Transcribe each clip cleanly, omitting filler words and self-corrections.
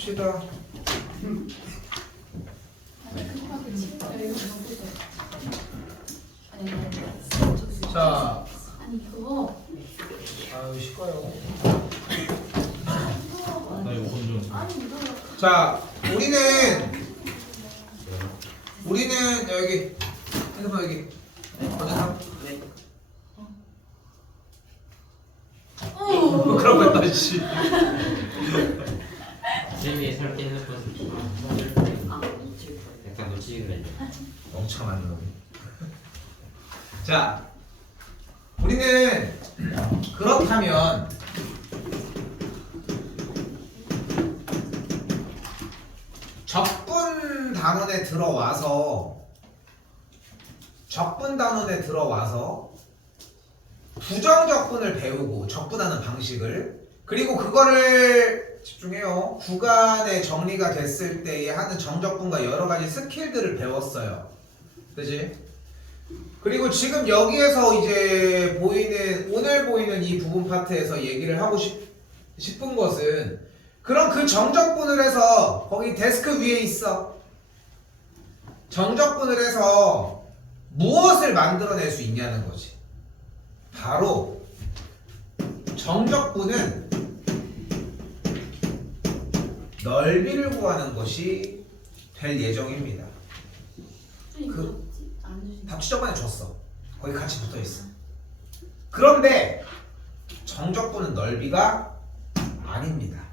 봅시다. 자, 아니 그거 아유 시끄러워. 나 이거 좀. 아니 이거 자, 우리는 여기 핸드폰 여기 어디서? 뭐 그런 거 했다 씨. 쌤이 설계 핸드폰 약간 놓치기 그래. 멍청한 놈이. 자, 우리는 그렇다면 적분 단원에 들어와서 부정 적분을 배우고 적분하는 방식을, 그리고 그거를 집중해요. 구간에 정리가 됐을 때에 하는 정적분과 여러 가지 스킬들을 배웠어요. 그지? 그리고 지금 여기에서 이제 오늘 보이는 이 부분 파트에서 얘기를 하고 싶은 것은, 그럼 그 정적분을 해서 거기 데스크 위에 있어. 정적분을 해서 무엇을 만들어낼 수 있냐는 거지. 바로 정적분은 넓이를 구하는 것이 될 예정입니다. 답 저번에 줬어. 거기 같이 붙어있어. 그런데 정적분은 넓이가 아닙니다.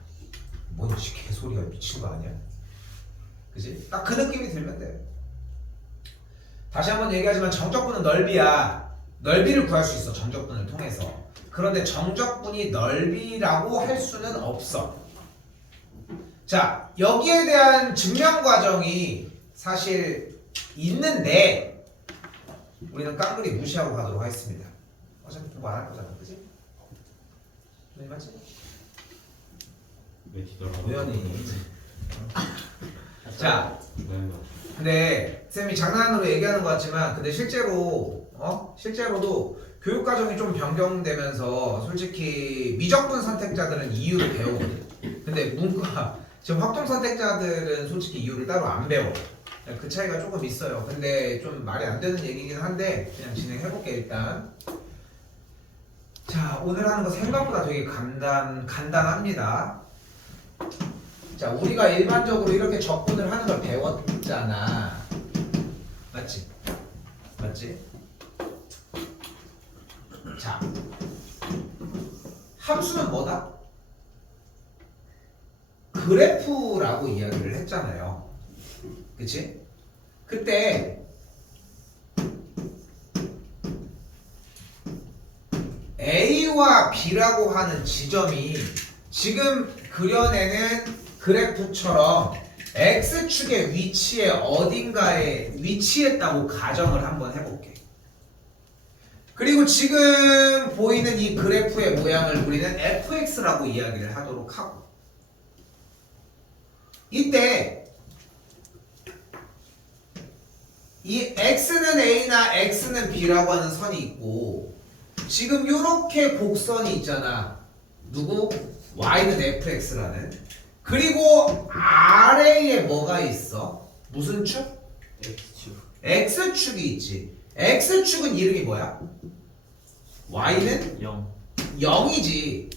뭔 개소리야, 미친 거 아니야? 그지? 딱 그 느낌이 들면 돼. 다시 한번 얘기하지만 정적분은 넓이야. 넓이를 구할 수 있어, 정적분을 통해서. 그런데 정적분이 넓이라고 할 수는 없어. 자, 여기에 대한 증명 과정이 사실 있는데 우리는 깡그리 무시하고 가도록 하겠습니다. 어차피 공부 안 할 거잖아, 그지? 맞지? 왜 뒤돌아가? 우연히. 자, 근데 쌤이 장난으로 얘기하는 것 같지만, 근데 실제로도 교육 과정이 좀 변경되면서 솔직히 미적분 선택자들은 이유를 배우거든. 근데 문과 지금 확통 선택자들은 솔직히 이유를 따로 안 배워. 그 차이가 조금 있어요. 근데 좀 말이 안 되는 얘기긴 한데 그냥 진행해볼게 일단. 자, 오늘 하는 거 생각보다 되게 간단합니다. 자, 우리가 일반적으로 이렇게 적분을 하는 걸 배웠잖아. 맞지? 맞지? 자, 함수는 뭐다? 그래프라고 이야기를 했잖아요. 그치? 그때 A와 B라고 하는 지점이 지금 그려내는 그래프처럼 X축의 위치에 어딘가에 위치했다고 가정을 한번 해볼게. 그리고 지금 보이는 이 그래프의 모양을 우리는 fx라고 이야기를 하도록 하고, 이때 이 x는 a나 x는 b라고 하는 선이 있고, 지금 이렇게 곡선이 있잖아. 누구? y는 fx라는. 그리고 아래에 뭐가 있어? 무슨 축? X축. x축이 있지. x축은 이름이 뭐야? y는 0. 0이지.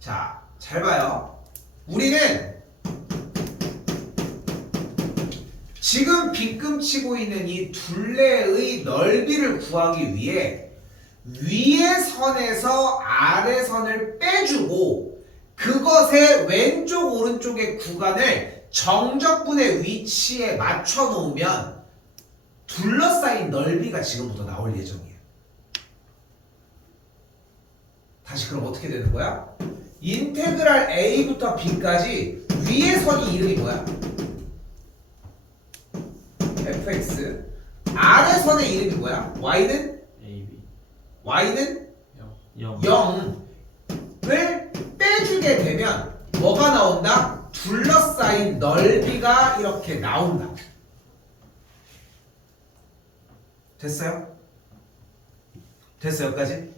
자, 잘 봐요. 우리는 지금 빗금치고 있는 이 둘레의 넓이를 구하기 위해 위의 선에서 아래 선을 빼주고 그것의 왼쪽 오른쪽의 구간을 정적분의 위치에 맞춰 놓으면 둘러싸인 넓이가 지금부터 나올 예정이에요. 다시 그럼 어떻게 되는 거야? 인테그랄 A부터 B까지 위의 선이 이름이 뭐야? fx. 아래 선의 이름이 뭐야? y는? AB. y는? 0. 0을 빼주게 되면 뭐가 나온다? 둘러싸인 넓이가 이렇게 나온다. 됐어요? 됐어요, 여기까지?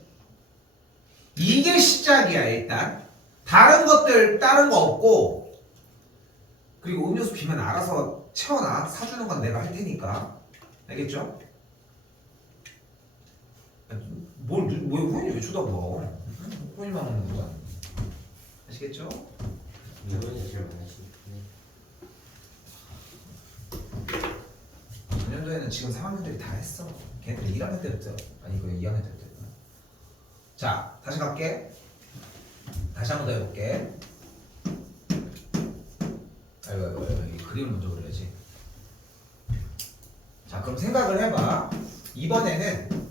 이게 시작이야. 일단 다른 거 없고 그리고 음료수 비면 알아서 채워놔. 사주는 건 내가 할 테니까. 알겠죠? 뭘 후연이 왜 쳐다봐? 후연이만 먹는 거야. 아시겠죠? 이번에 제일 많이 시키네. 전년도에는 지금 3학년들이 다 했어. 걔네들 1학년 때부터 아니 이거 2학년 때부터 했구나. 자 다시 갈게. 다시 한 번 더 해볼게. 아이고 이 그림을 먼저 그려야지. 자 그럼 생각을 해봐. 이번에는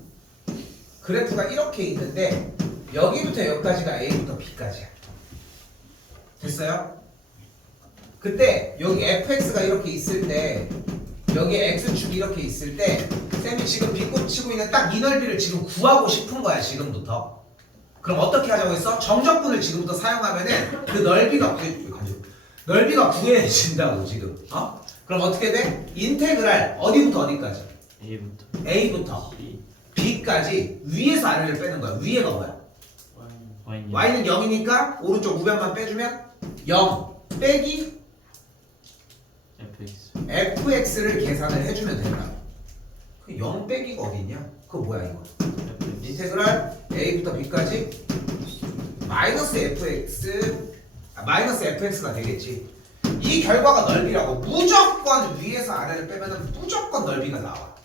그래프가 이렇게 있는데 여기부터 여기까지가 A부터 B까지야. 됐어요? 그때 여기 fx가 이렇게 있을 때 여기에 x축이 이렇게 있을 때 쌤이 지금 비꼽 치고 있는 딱 이 넓이를 지금 구하고 싶은 거야 지금부터. 그럼 어떻게 하자고 했어? 정적분을 지금부터 사용하면은 그 넓이가 구해진다고 지금. 어? 그럼 어떻게 돼? 인테그랄 어디부터 어디까지? A부터 C. B까지 위에서 아래를 빼는 거야. 위에가 뭐야? Y는 Y는 0이니까 오른쪽 우변만 빼주면 0 빼기 fx. fx를 계산을 해주면 된다. 그 0 빼기가 어딨냐? 그거 뭐야 이거? 인테그랄 a부터 b까지 마이너스 fx가 되겠지. 이 결과가 넓이라고. 무조건 위에서 아래를 빼면은 무조건 넓이가 나와.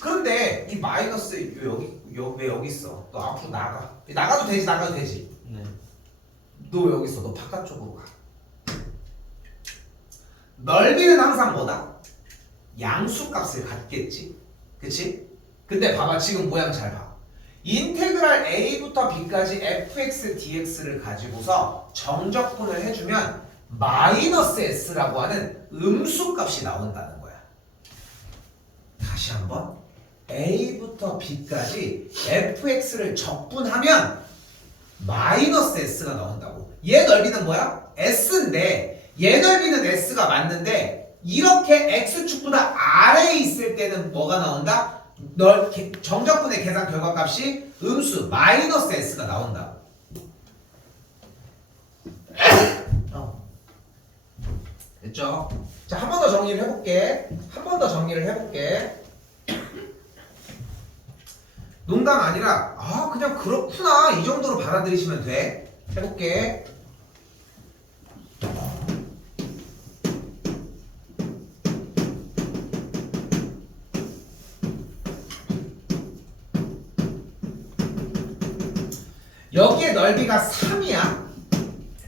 그런데 이 마이너스 왜 여기 있어? 너 앞으로 나가도 되지. 네. 너 왜 여기 있어? 너 바깥쪽으로 가. 넓이는 항상 뭐다? 양수값을 갖겠지. 그치? 근데 봐봐 지금 모양 잘 봐. 인테그랄 a부터 b까지 fx dx를 가지고서 정적분을 해주면 마이너스 s라고 하는 음수값이 나온다는 거야. 다시 한번 a부터 b까지 fx를 적분하면 마이너스 s가 나온다고. 얘 넓이는 뭐야? s인데 얘 넓이는 s가 맞는데 이렇게 x축보다 아래에 있을 때는 뭐가 나온다? 정적분의 계산 결과값이 음수 마이너스 s가 나온다고. 됐죠? 자, 한 번 더 정리를 해볼게. 농담 아니라 그냥 그렇구나 이 정도로 받아들이시면 돼. 해볼게. 여기에 넓이가 3이야.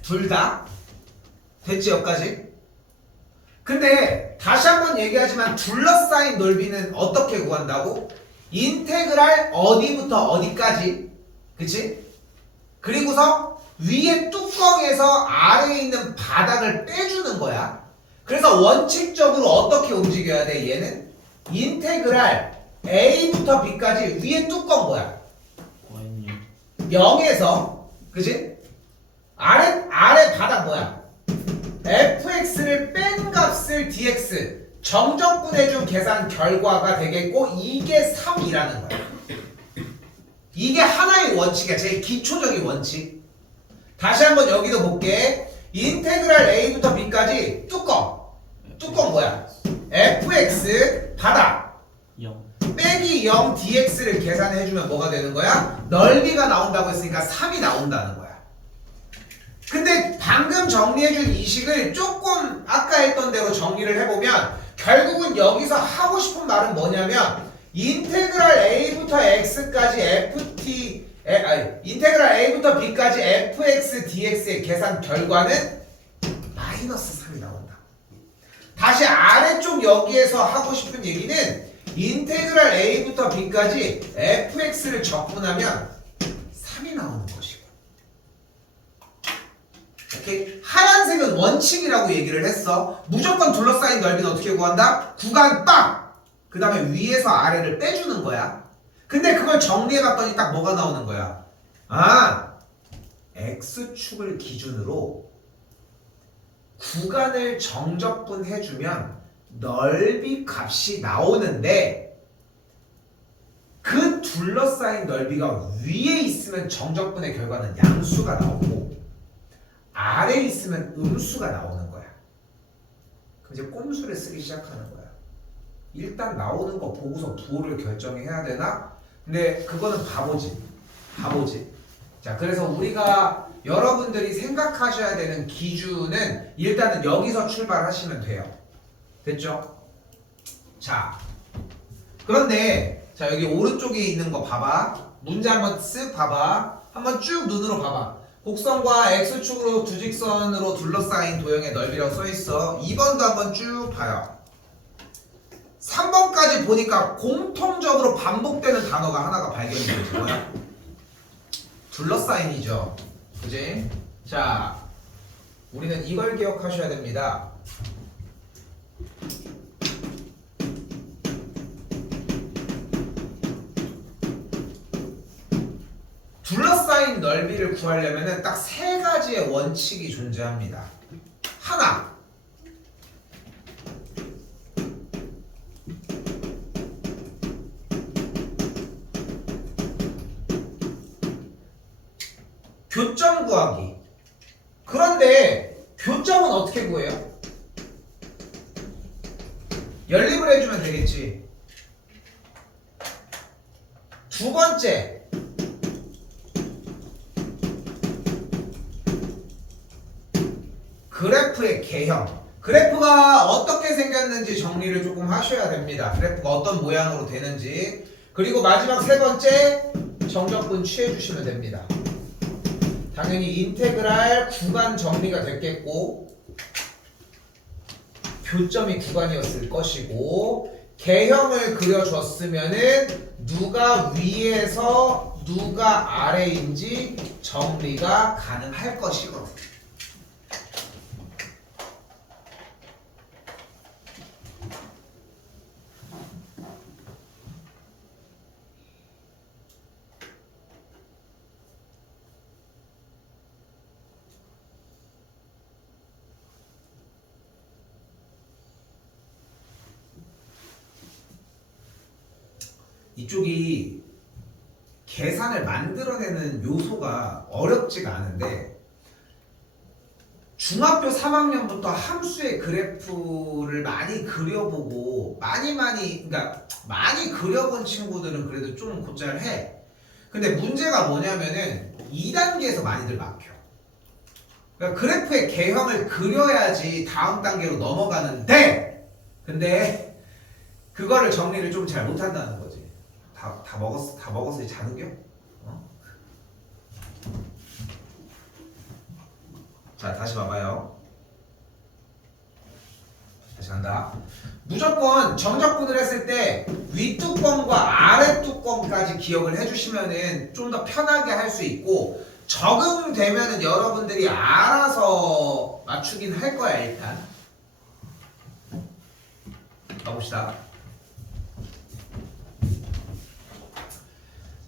둘 다. 됐지 여기까지? 근데 다시 한번 얘기하지만 둘러싸인 넓이는 어떻게 구한다고? 인테그랄 어디부터 어디까지. 그치? 그리고서 위에 뚜껑에서 아래에 있는 바닥을 빼주는 거야. 그래서 원칙적으로 어떻게 움직여야 돼 얘는? 인테그랄 A부터 B까지 위에 뚜껑 뭐야? Y는 0에서 그치? 아래 바닥 뭐야? fx를 뺀 값을 dx 정적분해준 계산 결과가 되겠고 이게 3이라는 거야. 이게 하나의 원칙이야. 제일 기초적인 원칙. 다시 한번 여기도 볼게. 인테그랄 a부터 b까지 뚜껑 뭐야? fx 바닥 0. 빼기 0 dx를 계산해주면 뭐가 되는 거야? 넓이가 나온다고 했으니까 3이 나온다는 거야. 근데 방금 정리해준 이 식을 조금 아까 했던 대로 정리를 해보면 결국은 여기서 하고 싶은 말은 뭐냐면 인테그랄 a부터 x까지 인테그랄 a부터 b까지 fx dx의 계산 결과는 마이너스 3이 나온다. 다시 아래쪽 여기에서 하고 싶은 얘기는 인테그랄 a부터 b까지 fx를 적분하면 3이 나오는 것이고. 오케이? 하얀색은 원칙이라고 얘기를 했어. 무조건 둘러싸인 넓이는 어떻게 구한다? 구간 빵! 그 다음에 위에서 아래를 빼주는 거야. 근데 그걸 정리해봤더니 딱 뭐가 나오는 거야? x축을 기준으로 구간을 정적분해주면 넓이 값이 나오는데 그 둘러싸인 넓이가 위에 있으면 정적분의 결과는 양수가 나오고 아래에 있으면 음수가 나오는 거야. 이제 꼼수를 쓰기 시작하는 거야. 일단 나오는 거 보고서 부호를 결정해야 되나? 근데 그거는 바보지. 자, 그래서 우리가 여러분들이 생각하셔야 되는 기준은 일단은 여기서 출발하시면 돼요. 됐죠? 자, 그런데 자, 여기 오른쪽에 있는 거 봐봐. 문제 한번 쓱 봐봐. 한번 쭉 눈으로 봐봐. 곡선과 X축으로 두 직선으로 둘러싸인 도형의 넓이라고 써있어. 2번도 한번 쭉 봐요. 3번까지 보니까 공통적으로 반복되는 단어가 하나가 발견이 되지. 뭐야? 둘러싸인이죠. 그지? 자, 우리는 이걸 기억하셔야 됩니다. 둘러싸인 넓이를 구하려면 딱 세 가지의 원칙이 존재합니다. 하나, 교점 구하기. 그런데 교점은 어떻게 구해요? 연립을 해주면 되겠지. 두 번째, 그래프의 개형. 그래프가 어떻게 생겼는지 정리를 조금 하셔야 됩니다. 그래프가 어떤 모양으로 되는지. 그리고 마지막 세 번째, 정적분 취해주시면 됩니다. 당연히 인테그랄 구간 정리가 됐겠고, 교점이 구간이었을 것이고, 개형을 그려줬으면은 누가 위에서 누가 아래인지 정리가 가능할 것이거든. 이쪽이 계산을 만들어내는 요소가 어렵지가 않은데 중학교 3학년부터 함수의 그래프를 많이 그려보고 그러니까 많이 그려본 친구들은 그래도 좀 곧잘 해. 근데 문제가 뭐냐면은 2단계에서 많이들 막혀. 그러니까 그래프의 개형을 그려야지 다음 단계로 넘어가는데, 근데 그거를 정리를 좀 잘 못한다는 거지. 다 먹었어 이제 자는겨? 자, 다시 봐봐요. 다시 간다. 무조건 정적분을 했을 때 윗뚜껑과 아랫뚜껑까지 기억을 해주시면은 좀 더 편하게 할 수 있고, 적응되면은 여러분들이 알아서 맞추긴 할 거야. 일단 가봅시다.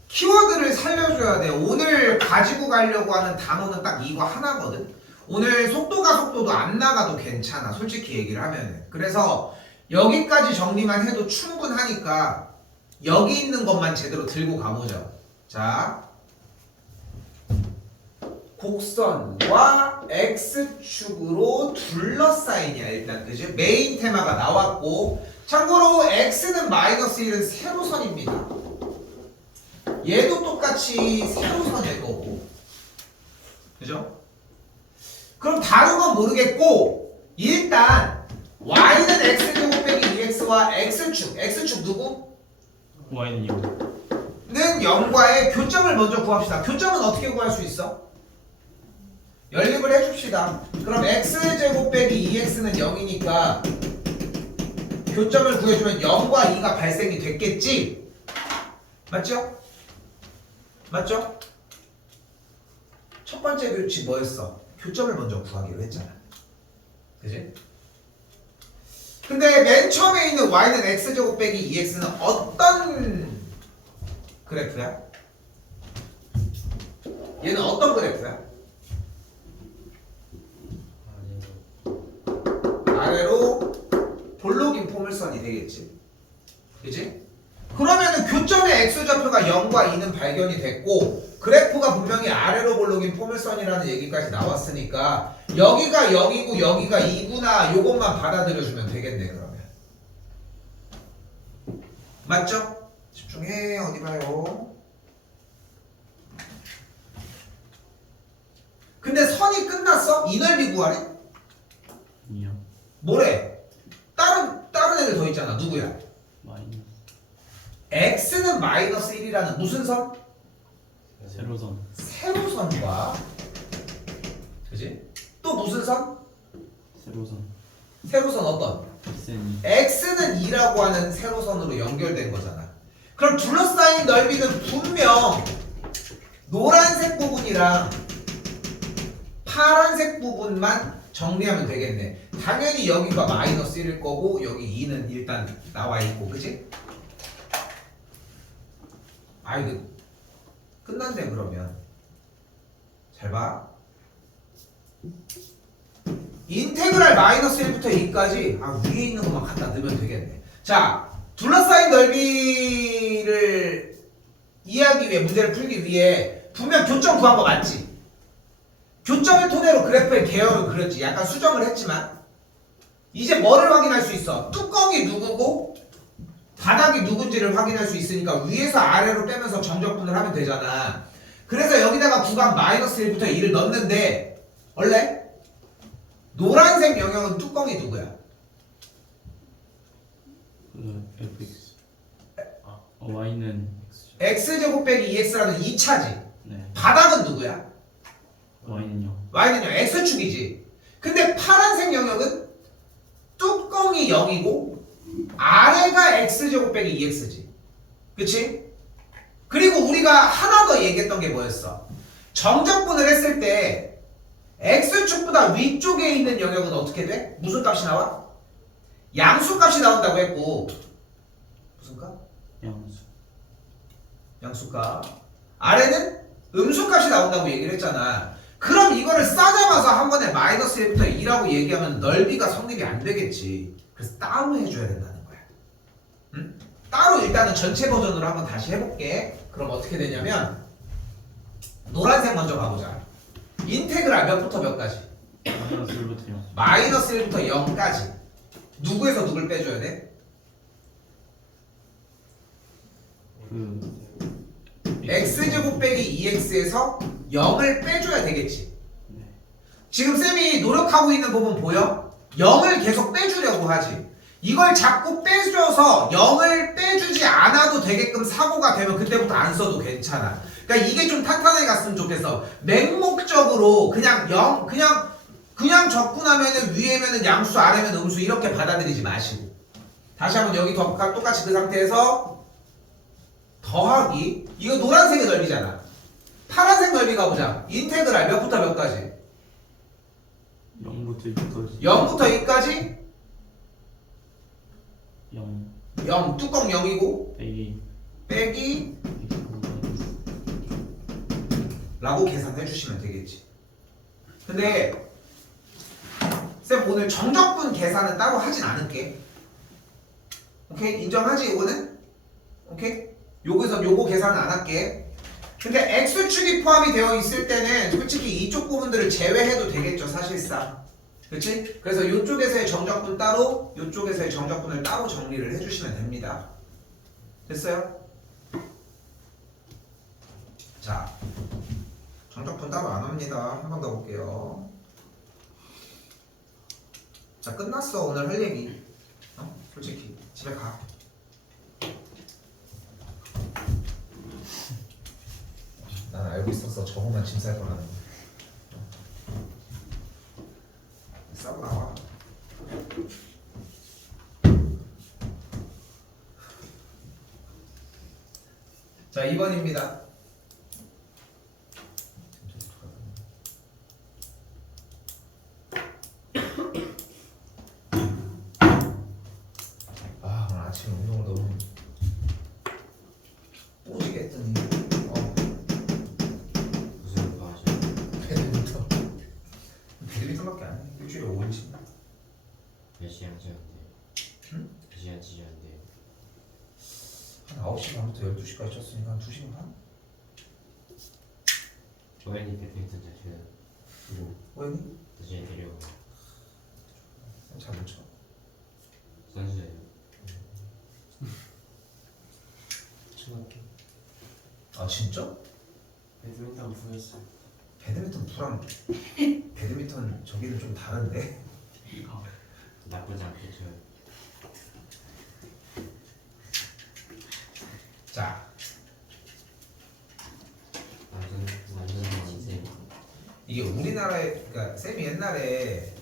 키워드를 살려줘야 돼. 오늘 가지고 가려고 하는 단어는 딱 이거 하나거든. 오늘 속도도 안 나가도 괜찮아. 솔직히 얘기를 하면. 그래서 여기까지 정리만 해도 충분하니까 여기 있는 것만 제대로 들고 가보죠. 자, 곡선과 X축으로 둘러싸인이야. 일단 그죠? 메인 테마가 나왔고, 참고로 X는 -1은 세로선입니다. 얘도 똑같이 세로선일 거고, 그죠? 그럼 다른 건 모르겠고, 일단 y는 x제곱 빼기 2x와 x축 누구? y는 0. 는 0과의 교점을 먼저 구합시다. 교점은 어떻게 구할 수 있어? 연립을 해줍시다. 그럼 x제곱 빼기 2x는 0이니까 교점을 구해주면 0과 2가 발생이 됐겠지? 맞죠? 맞죠? 첫 번째 규칙 뭐였어? 교점을 먼저 구하기로 했잖아. 그지? 근데 맨 처음에 있는 y는 x제곱 빼기 2x는 어떤 그래프야? 얘는 어떤 그래프야? 아래로 볼록인 포물선이 되겠지. 그지? 그러면은 교점의 x좌표가 0과 2는 발견이 됐고, 그래프가 분명히 아래로 볼록인 포물선이라는 얘기까지 나왔으니까 여기가 0이고 여기가 2구나 요것만 받아들여주면 되겠네 그러면. 맞죠? 집중해. 어디 봐요. 근데 선이 끝났어? 이 넓이 구하래? 이요. 뭐래? 다른 애들 더 있잖아. 누구야? 마이너스. x는 마이너스 1이라는 무슨 선? 세로선. 세로선과 그지? 또 무슨 선? 세로선. 세로선 어떤? x는 x는 2라고 하는 세로선으로 연결된 거잖아. 그럼 둘러싸인 넓이는 분명 노란색 부분이랑 파란색 부분만 정리하면 되겠네. 당연히 여기가 마이너스 1일 거고 여기 2는 일단 나와 있고 그지? 아 이거 끝난대 그러면. 잘 봐. 인테그랄 마이너스 1부터 2까지 위에 있는 것만 갖다 넣으면 되겠네. 자, 둘러싸인 넓이를 이해하기 위해 문제를 풀기 위해 분명 교점 구한 거 맞지? 교점을 토대로 그래프의 개열을 그렸지. 약간 수정을 했지만 이제 뭐를 확인할 수 있어? 뚜껑이 누구고 바닥이 누군지를 확인할 수 있으니까 위에서 아래로 빼면서 정적분을 하면 되잖아. 그래서 여기다가 구간 마이너스 1부터 2를 넣는데 원래 노란색 영역은 뚜껑이 누구야? fx. y는 x제곱 빼기 2x라는 2차지. 네. 바닥은 누구야? y는요. y는요 x축이지. 근데 파란색 영역은 뚜껑이 0이고 아래가 x제곱 빼기 2x지. 그치? 그리고 우리가 하나 더 얘기했던 게 뭐였어? 정적분을 했을 때 x축보다 위쪽에 있는 영역은 어떻게 돼? 무슨 값이 나와? 양수값이 나온다고 했고 무슨 값? 양수. 양수값. 아래는 음수값이 나온다고 얘기를 했잖아. 그럼 이거를 싸잡아서 한 번에 마이너스 1부터 2라고 얘기하면 넓이가 성립이 안 되겠지. 그래서 따로 해줘야 된다는 거야. 응? 따로 일단은 전체 버전으로 한번 다시 해볼게. 그럼 어떻게 되냐면 노란색 먼저 가보자. 인테그랄 몇부터 몇까지? 마이너스 1부터요. 마이너스 1부터 0까지. 누구에서 누굴 빼줘야 돼? x제곱 빼기 2x에서 0을 빼줘야 되겠지. 네. 지금 쌤이 노력하고 있는 부분 보여? 0을 계속 빼주려고 하지. 이걸 자꾸 빼줘서 0을 빼주지 않아도 되게끔 사고가 되면 그때부터 안 써도 괜찮아. 그러니까 이게 좀 탄탄하게 갔으면 좋겠어. 맹목적으로 그냥 0, 그냥 접근하면은 위에면은 양수, 아래면 음수 이렇게 받아들이지 마시고. 다시 한번 여기 똑같이 그 상태에서 더하기. 이거 노란색의 넓이잖아. 파란색 넓이 가보자. 인테그랄 몇부터 몇까지? 0부터 2까지. 0부터 2까지? 0 0, 뚜껑 0이고 빼기 빼기 라고 계산해 주시면 되겠지. 근데 쌤 오늘 정적분 계산은 따로 하진 않을게. 오케이? 인정하지 이거는? 오케이? 요거에서 요거 계산은 안 할게. 근데 x축이 포함이 되어 있을 때는 솔직히 이쪽 부분들을 제외해도 되겠죠 사실상. 그치? 그래서 이쪽에서의 정적분 따로 이쪽에서의 정적분을 따로 정리를 해주시면 됩니다. 됐어요? 자, 정적분 따로 안 합니다. 한 번 더 볼게요. 자, 끝났어 오늘 할 얘기. 솔직히 집에 가. 난 알고 있었어. 저거만 짐 쌀 거라는 거. 싸고 나와. 자, 2번입니다. 아, 오늘 아침에 운동을 너무 뽀지게 했더니 무슨 거 하죠? 배드민턴 배드민턴밖에 안 해. 일주일에 5일씩. 몇 시간 지났대요? 응? 몇 시간 지났대요? 한 9시 반부터 12시까지 쳤으니까 한 2시간 반? 오연이 배드민턴 잘 쳐요. 뭐니? 나중에 데려오고 잘못 쳐. 선수예요. 중학교 아 진짜? 배드민턴 부였어요. 배드민턴 부랑 배드민턴 저기는 좀 다른데. 나쁘지 않게 쳐요. 자, 남자는 인생. 이게 우리나라에 그러니까 쌤이 옛날에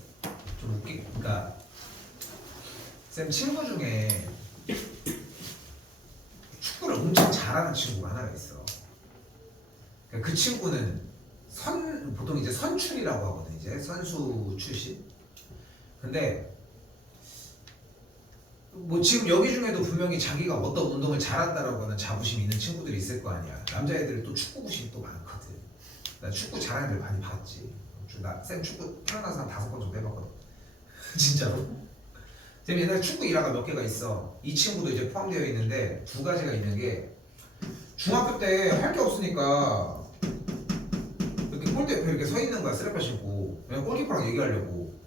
좀 웃기 그러니까 쌤 친구 중에 축구를 엄청 잘하는 친구가 하나가 있어. 그러니까 그 친구는 보통 이제 선출이라고 하거든, 이제 선수 출신. 근데 뭐 지금 여기 중에도 분명히 자기가 어떤 운동을 잘한다라고 하는 자부심이 있는 친구들이 있을 거 아니야. 남자애들이 또 축구부심이 또 많거든. 나 축구 잘하는 애들 많이 봤지. 쌤 축구 태어나서 한 5번 정도 해봤거든. 진짜로. 쌤 옛날에 축구 일화가 몇 개가 있어. 이 친구도 이제 포함되어 있는데 두 가지가 있는 게 중학교 때 할 게 없으니까 이렇게 골대 옆에 이렇게 서 있는 거야. 쓰레빠 신고 그냥 골키퍼랑 얘기하려고.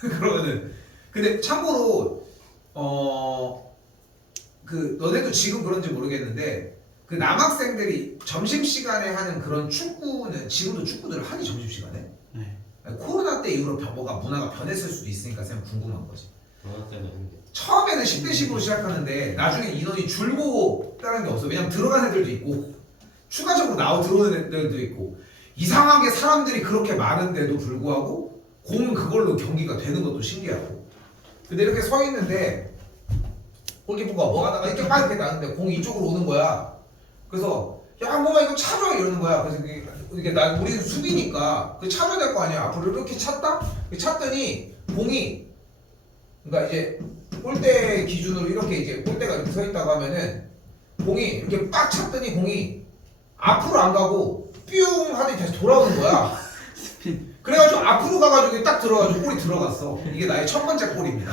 그러면은 근데 참고로 그 너네도 지금 그런지 모르겠는데 그 남학생들이 점심시간에 하는 그런 축구는 지금도 축구들을 하니 점심시간에? 네. 아니, 코로나 때 이후로 뭐가 문화가 변했을 수도 있으니까 쌤 궁금한 거지. 코로나 때는 했는데. 처음에는 10대 10으로 시작하는데 나중에 인원이 줄고 다른 게 없어. 왜냐면 들어간 애들도 있고 추가적으로 들어오는 애들도 있고 이상하게 사람들이 그렇게 많은데도 불구하고 공은 그걸로 경기가 되는 것도 신기하고. 근데 이렇게 서 있는데 골키퍼가 뭐 하다가 이렇게 빠르게 나는데 공이 이쪽으로 오는 거야. 그래서 야 뭐가 이거 차줘 이러는 거야. 그래서 이게 우리는 수비니까 그 차줘야 될 거 아니야. 앞으로 이렇게 찼더니 공이 그러니까 이제 골대 기준으로 이렇게 이제 골대가 이렇게 서 있다고 하면은 공이 이렇게 빡 찼더니 공이 앞으로 안 가고 뿅 하더니 다시 돌아오는 거야. 그래가지고 앞으로 가가지고 딱 들어가지고 골이 들어갔어. 이게 나의 첫 번째 골입니다.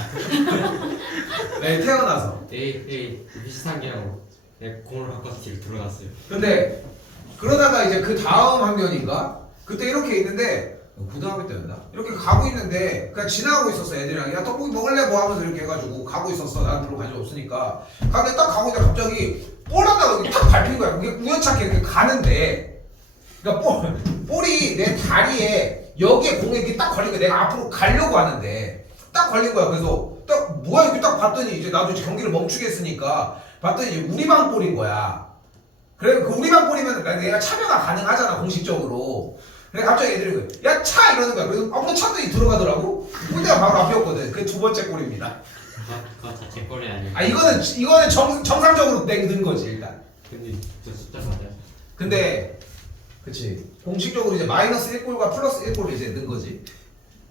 네, 태어나서. 비슷한 게 하고 내가 공을 바꿔서 뒤로 들어갔어요. 근데 그러다가 이제 그 다음 학년인가? 그때 이렇게 있는데 고등학교 때였나? 이렇게 가고 있는데 그냥 지나가고 있었어. 애들이랑 야 떡볶이 먹을래? 뭐 하면서 이렇게 해가지고 가고 있었어. 나는 별로 관심 없으니까. 가는데 딱 가고 있다가 갑자기 볼 하다가 여기 탁 밟힌 거야. 그게 우연찮게 이렇게 가는데 그러니까 볼이 내 다리에 여기에 공에 이렇게 딱 걸린 거야. 내가 앞으로 가려고 하는데 딱 걸린 거야. 그래서 딱 뭐야 이렇게 딱 봤더니 이제 나도 경기를 멈추게 했으니까 봤더니 이제 우리 방 볼인 거야. 그래 그 우리 방 볼이면 내가 참여가 가능하잖아 공식적으로. 그래 갑자기 애들이 야 차 이러는 거야. 그래서 앞으로 찼더니 들어가더라고. 골대가 바로 앞이었거든. 그게 두 번째 골입니다. 그거 자체 골이 아니에요. 아 이거는 정상적으로 넣은 거지 일단. 근데 저 숫자 맞아요. 근데 그치 공식적으로 이제 마이너스 1골과 플러스 1골을 이제 넣은 거지.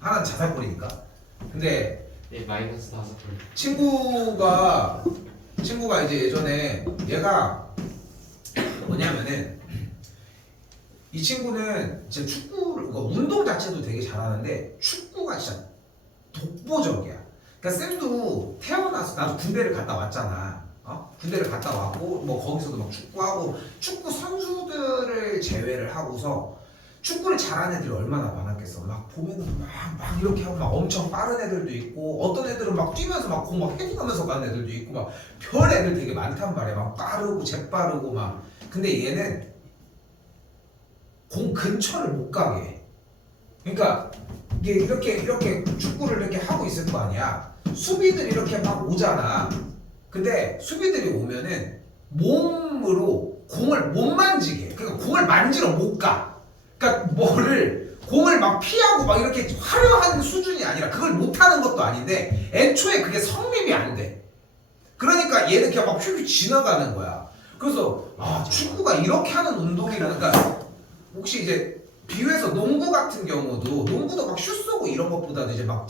하나는 자살골이니까. 근데 마이너스 5골. 친구가 이제 예전에 얘가 뭐냐면은 이 친구는 진짜 축구를 그러니까 운동 자체도 되게 잘하는데 축구가 진짜 독보적이야. 그러니까 쌤도 태어나서 나도 군대를 갔다 왔잖아. 군대를 갔다 왔고 뭐 거기서도 막 축구하고 축구 선수들을 제외를 하고서 축구를 잘하는 애들이 얼마나 많았겠어. 막 보면은 막 이렇게 하고 막 엄청 빠른 애들도 있고 어떤 애들은 막 뛰면서 막 공 막 헤딩하면서 가는 애들도 있고 막 별 애들 되게 많단 말이야. 막 빠르고 재빠르고 막. 근데 얘는 공 근처를 못 가게 해. 그러니까 이게 이렇게 축구를 이렇게 하고 있을 거 아니야. 수비들이 이렇게 막 오잖아. 근데 수비들이 오면은 몸으로 공을 못 만지게 해. 그러니까 공을 만지러 못 가. 그러니까 공을 막 피하고 막 이렇게 화려한 수준이 아니라 그걸 못하는 것도 아닌데 애초에 그게 성립이 안 돼. 그러니까 얘는 그냥 막 휙휙 지나가는 거야. 그래서 축구가 이렇게 하는 운동이라는. 그러니까 혹시 이제 비유해서 농구 같은 경우도 농구도 막 슛 쏘고 이런 것보다도 이제 막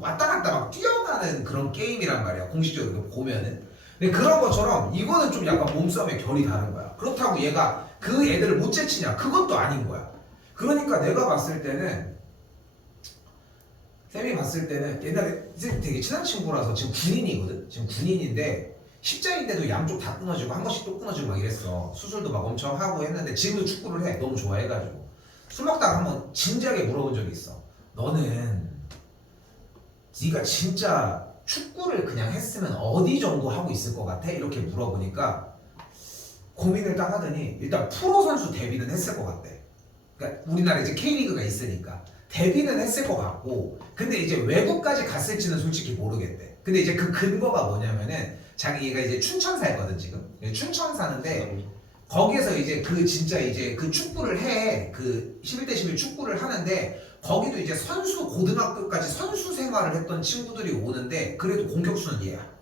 왔다 갔다 막 뛰어가는 그런 게임이란 말이야. 공식적으로 보면은. 근데 그런 것처럼 이거는 좀 약간 몸싸움의 결이 다른 거야. 그렇다고 얘가 그 애들을 못 제치냐? 그것도 아닌 거야. 그러니까 내가 봤을 때는 쌤이 봤을 때는 옛날에 쌤 되게 친한 친구라서 지금 군인이거든. 지금 군인인데 십자인대도 양쪽 다 끊어지고 한 번씩 또 끊어지고 막 이랬어. 수술도 막 엄청 하고 했는데 지금도 축구를 해. 너무 좋아해가지고. 술 먹다가 한번 진지하게 물어본 적이 있어. 너는 네가 진짜 축구를 그냥 했으면 어디 정도 하고 있을 것 같아? 이렇게 물어보니까 고민을 딱 하더니 일단 프로 선수 데뷔는 했을 것 같대. 그러니까 우리나라에 이제 K리그가 있으니까 데뷔는 했을 것 같고, 근데 이제 외국까지 갔을지는 솔직히 모르겠대. 근데 이제 그 근거가 뭐냐면은 자기가 이제 춘천 살거든 지금. 춘천 사는데 거기에서 이제 그 진짜 이제 그 축구를 해. 그 11대 11 축구를 하는데 거기도 이제 선수 고등학교까지 선수 생활을 했던 친구들이 오는데 그래도 공격수는 얘야.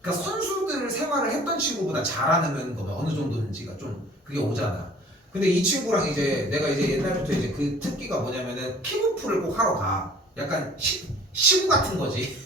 그러니까 선수들 생활을 했던 친구보다 잘하는 거면 어느 정도인지가 좀 그게 오잖아. 근데 이 친구랑 이제 내가 이제 옛날부터 이제 그 특기가 뭐냐면은 킥오프를 꼭 하러 가. 약간 시구 같은 거지.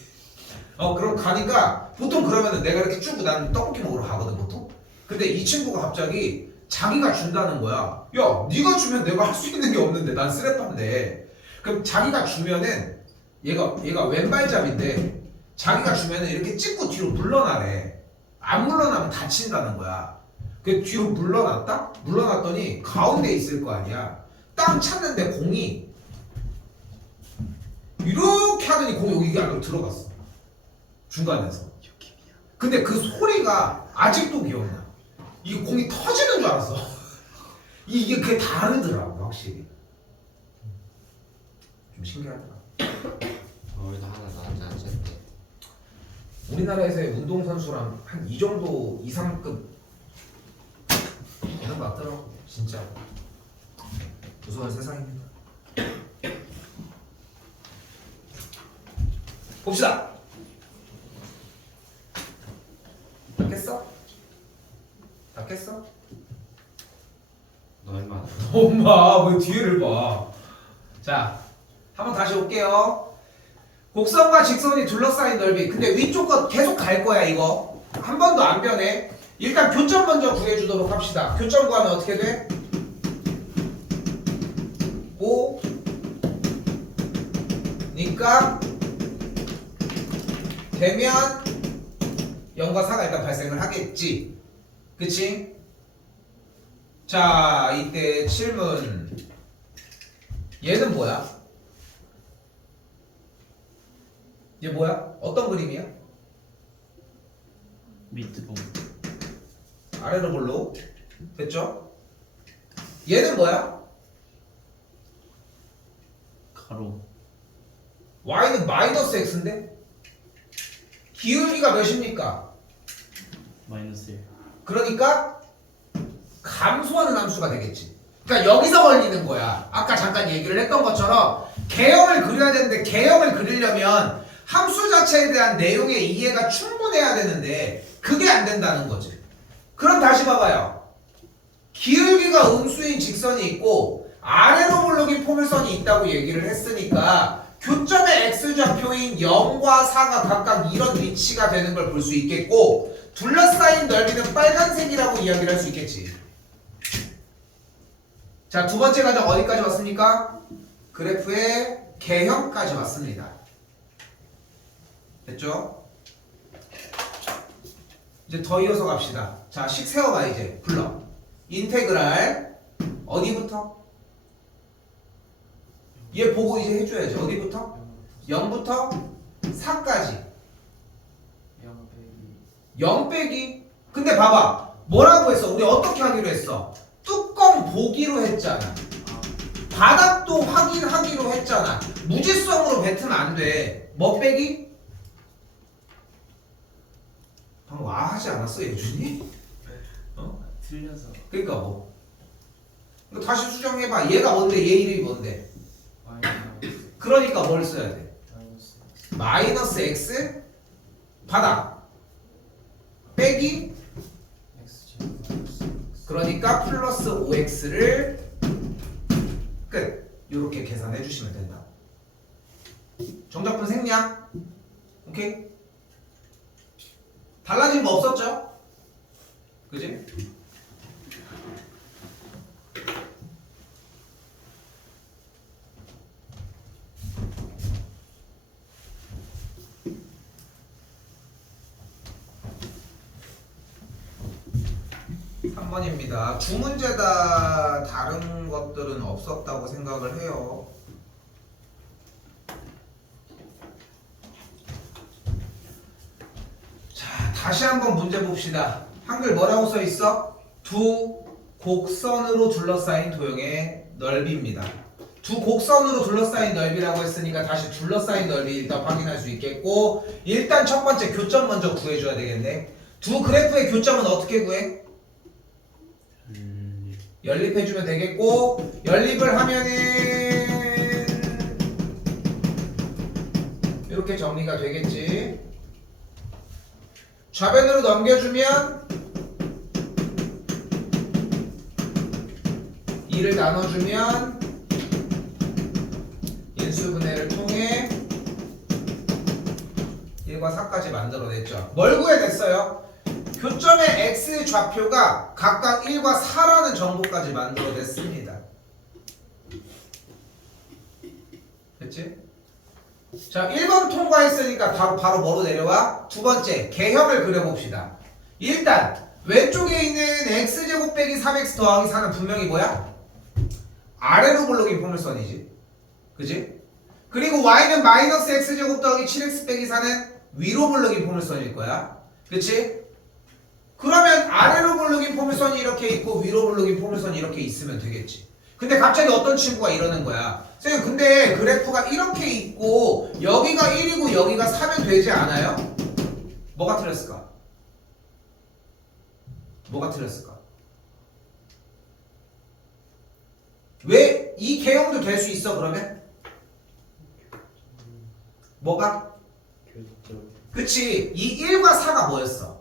그럼 가니까 보통 그러면은 내가 이렇게 쭉 난 떡볶이 먹으러 가거든 보통. 근데 이 친구가 갑자기 자기가 준다는 거야. 야, 네가 주면 내가 할 수 있는 게 없는데 난 쓰레빠인데. 그럼 자기가 주면은 얘가 왼발잡인데 자기가 주면은 이렇게 찍고 뒤로 물러나래. 안 물러나면 다친다는 거야. 그 뒤로 물러났다? 물러났더니 가운데 있을 거 아니야. 땅 찼는데 공이 이렇게 하더니 공이 여기 안으로 들어갔어. 중간에서. 근데 그 소리가 아직도 기억나. 이게 공이 터지는 줄 알았어. 이게 그게 다르더라고 확실히. 좀 신기하더라. 우리도 하나 나왔지 않았대. 우리나라에서의 운동선수랑 한 이 정도 이상급 되는 것 같더라고. 진짜 무서운 세상입니다. 봅시다. 다 깼어? 다 깼어? 너 얼마? 엄마 왜 뒤를 봐. 자, 한번 다시 올게요. 곡선과 직선이 둘러싸인 넓이. 근데 위쪽 거 계속 갈 거야 이거. 한 번도 안 변해. 일단 교점 먼저 구해주도록 합시다. 교점 구하면 어떻게 돼? 5 니까 되면 0과 4가 일단 발생을 하겠지. 그치? 자, 이때 질문. 얘는 뭐야? 얘 뭐야? 어떤 그림이야? 미트볼. 아래로 볼로. 됐죠? 얘는 뭐야? 가로. y는 마이너스 x인데? 기울기가 몇입니까? 마이너스 1. 그러니까 감소하는 함수가 되겠지. 그러니까 여기서 걸리는 거야. 아까 잠깐 얘기를 했던 것처럼 개형을 그려야 되는데 개형을 그리려면 함수 자체에 대한 내용의 이해가 충분해야 되는데 그게 안 된다는 거지. 그럼 다시 봐봐요. 기울기가 음수인 직선이 있고 아래로 물르긴 포물선이 있다고 얘기를 했으니까 교점의 x좌표인 0과 4가 각각 이런 위치가 되는 걸 볼 수 있겠고 둘러싸인 넓이는 빨간색이라고 이야기를 할 수 있겠지. 자, 두 번째 과정 어디까지 왔습니까? 그래프의 개형까지 왔습니다. 됐죠? 이제 더 이어서 갑시다. 자, 식 세워봐 이제. 불러. 인테그랄 어디부터? 얘 보고 이제 해줘야지. 어디부터? 0부터 4까지. 0 빼기. 근데 봐봐. 뭐라고 했어? 우리 어떻게 하기로 했어? 뚜껑 보기로 했잖아. 바닥도 확인하기로 했잖아. 무지성으로 뱉으면 안 돼. 뭐 빼기? 방금 하지 않았어 예준이? 틀려서. 그러니까 뭐 이거 다시 수정해봐. 얘가 뭔데? 얘 이름이 뭔데? 마이너스. 그러니까 뭘 써야 돼? 마이너스. 마이너스 x 바닥 빼기 x 제곱 마이너스 x. 그러니까 플러스 5x를 끝. 이렇게 계산해 주시면 된다. 정답은 생략. 오케이? 달라진 거 없었죠? 그지? 번입니다. 두 문제 다 다른 것들은 없었다고 생각을 해요. 자, 다시 한번 문제 봅시다. 한글 뭐라고 써 있어? 두 곡선으로 둘러싸인 도형의 넓이입니다. 두 곡선으로 둘러싸인 넓이라고 했으니까 다시 둘러싸인 넓이 일단 확인할 수 있겠고, 일단 첫 번째 교점 먼저 구해줘야 되겠네. 두 그래프의 교점은 어떻게 구해? 연립해주면 되겠고, 연립을 하면은 이렇게 정리가 되겠지. 좌변으로 넘겨주면 2를 나눠주면 인수분해를 통해 1과 4까지 만들어냈죠. 뭘 구해냈어요? 교점의 x 좌표가 각각 1과 4라는 정보까지 만들어냈습니다. 됐지? 자, 1번 통과했으니까 바로 뭐로 내려와? 두 번째, 개형을 그려봅시다. 일단 왼쪽에 있는 x제곱 빼기 3x 더하기 4는 분명히 뭐야? 아래로 굴러긴 포물선이지. 그지? 그리고 y는 마이너스 x제곱 더하기 7x 빼기 4는 위로 굴러긴 포물선일 거야. 그치? 그러면 아래로 굴러긴 포물선이 이렇게 있고 위로 굴러긴 포물선이 이렇게 있으면 되겠지. 근데 갑자기 어떤 친구가 이러는 거야. 선생님, 근데 그래프가 이렇게 있고 여기가 1이고 여기가 4면 되지 않아요? 뭐가 틀렸을까? 뭐가 틀렸을까? 왜 이 개형도 될 수 있어 그러면? 뭐가? 그치, 이 1과 4가 뭐였어?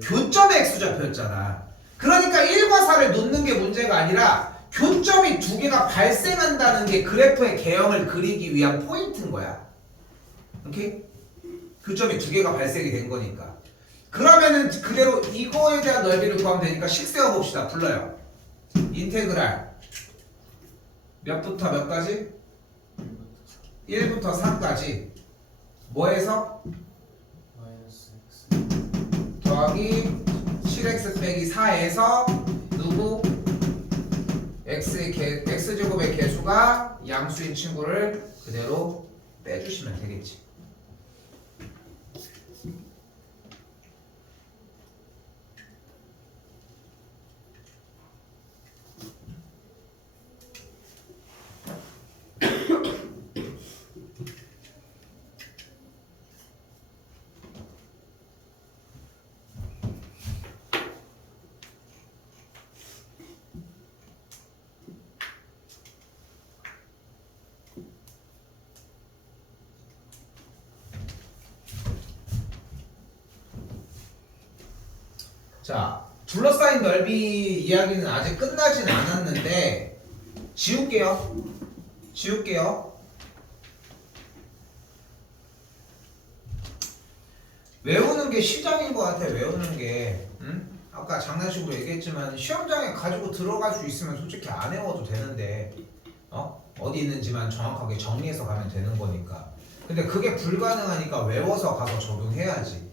교점의 x좌표였잖아. 그러니까 1과 4를 놓는 게 문제가 아니라 교점이 두 개가 발생한다는 게 그래프의 개형을 그리기 위한 포인트인 거야. 오케이? 교점이 두 개가 발생이 된 거니까. 그러면은 그대로 이거에 대한 넓이를 구하면 되니까 식 세워봅시다. 불러요. 인테그랄 몇부터 몇까지? 1부터 4까지 뭐해서? 마이너스 x 더하기 7x 빼기 4에서 누구? x제곱의 개수가 양수인 친구를 그대로 빼주시면 되겠지. 자, 둘러싸인 넓이 이야기는 아직 끝나진 않았는데 지울게요. 외우는 게 시장인 것 같아. 외우는 게. 응? 아까 장난식으로 얘기했지만 시험장에 가지고 들어갈 수 있으면 솔직히 안 외워도 되는데 어디 있는지만 정확하게 정리해서 가면 되는 거니까. 근데 그게 불가능하니까 외워서 가서 적용해야지.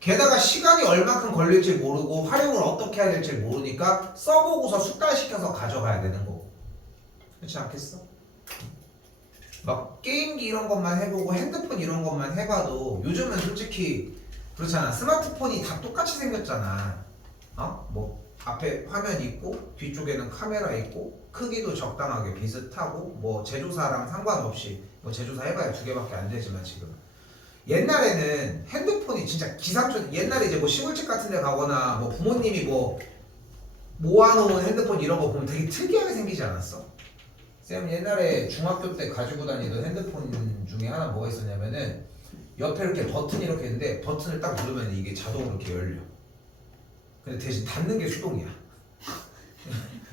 게다가 시간이 얼마큼 걸릴지 모르고 활용을 어떻게 해야 될지 모르니까 써보고서 숙달시켜서 가져가야 되는 거고. 그렇지 않겠어? 막 게임기 이런 것만 해보고 핸드폰 이런 것만 해봐도 요즘은 솔직히 그렇잖아. 스마트폰이 다 똑같이 생겼잖아. 뭐 앞에 화면 있고 뒤쪽에는 카메라 있고 크기도 적당하게 비슷하고 뭐 제조사랑 상관없이 뭐 제조사 해봐야 2개밖에 안 되지만 지금 옛날에는 핸드폰이 진짜 기상천. 옛날에 이제 뭐 시골집 같은 데 가거나 뭐 부모님이 뭐 모아놓은 핸드폰 이런 거 보면 되게 특이하게 생기지 않았어? 쌤 옛날에 중학교 때 가지고 다니던 핸드폰 중에 하나 뭐가 있었냐면은 옆에 이렇게 버튼이 이렇게 있는데 버튼을 딱 누르면 이게 자동으로 이렇게 열려. 근데 대신 닫는 게 수동이야.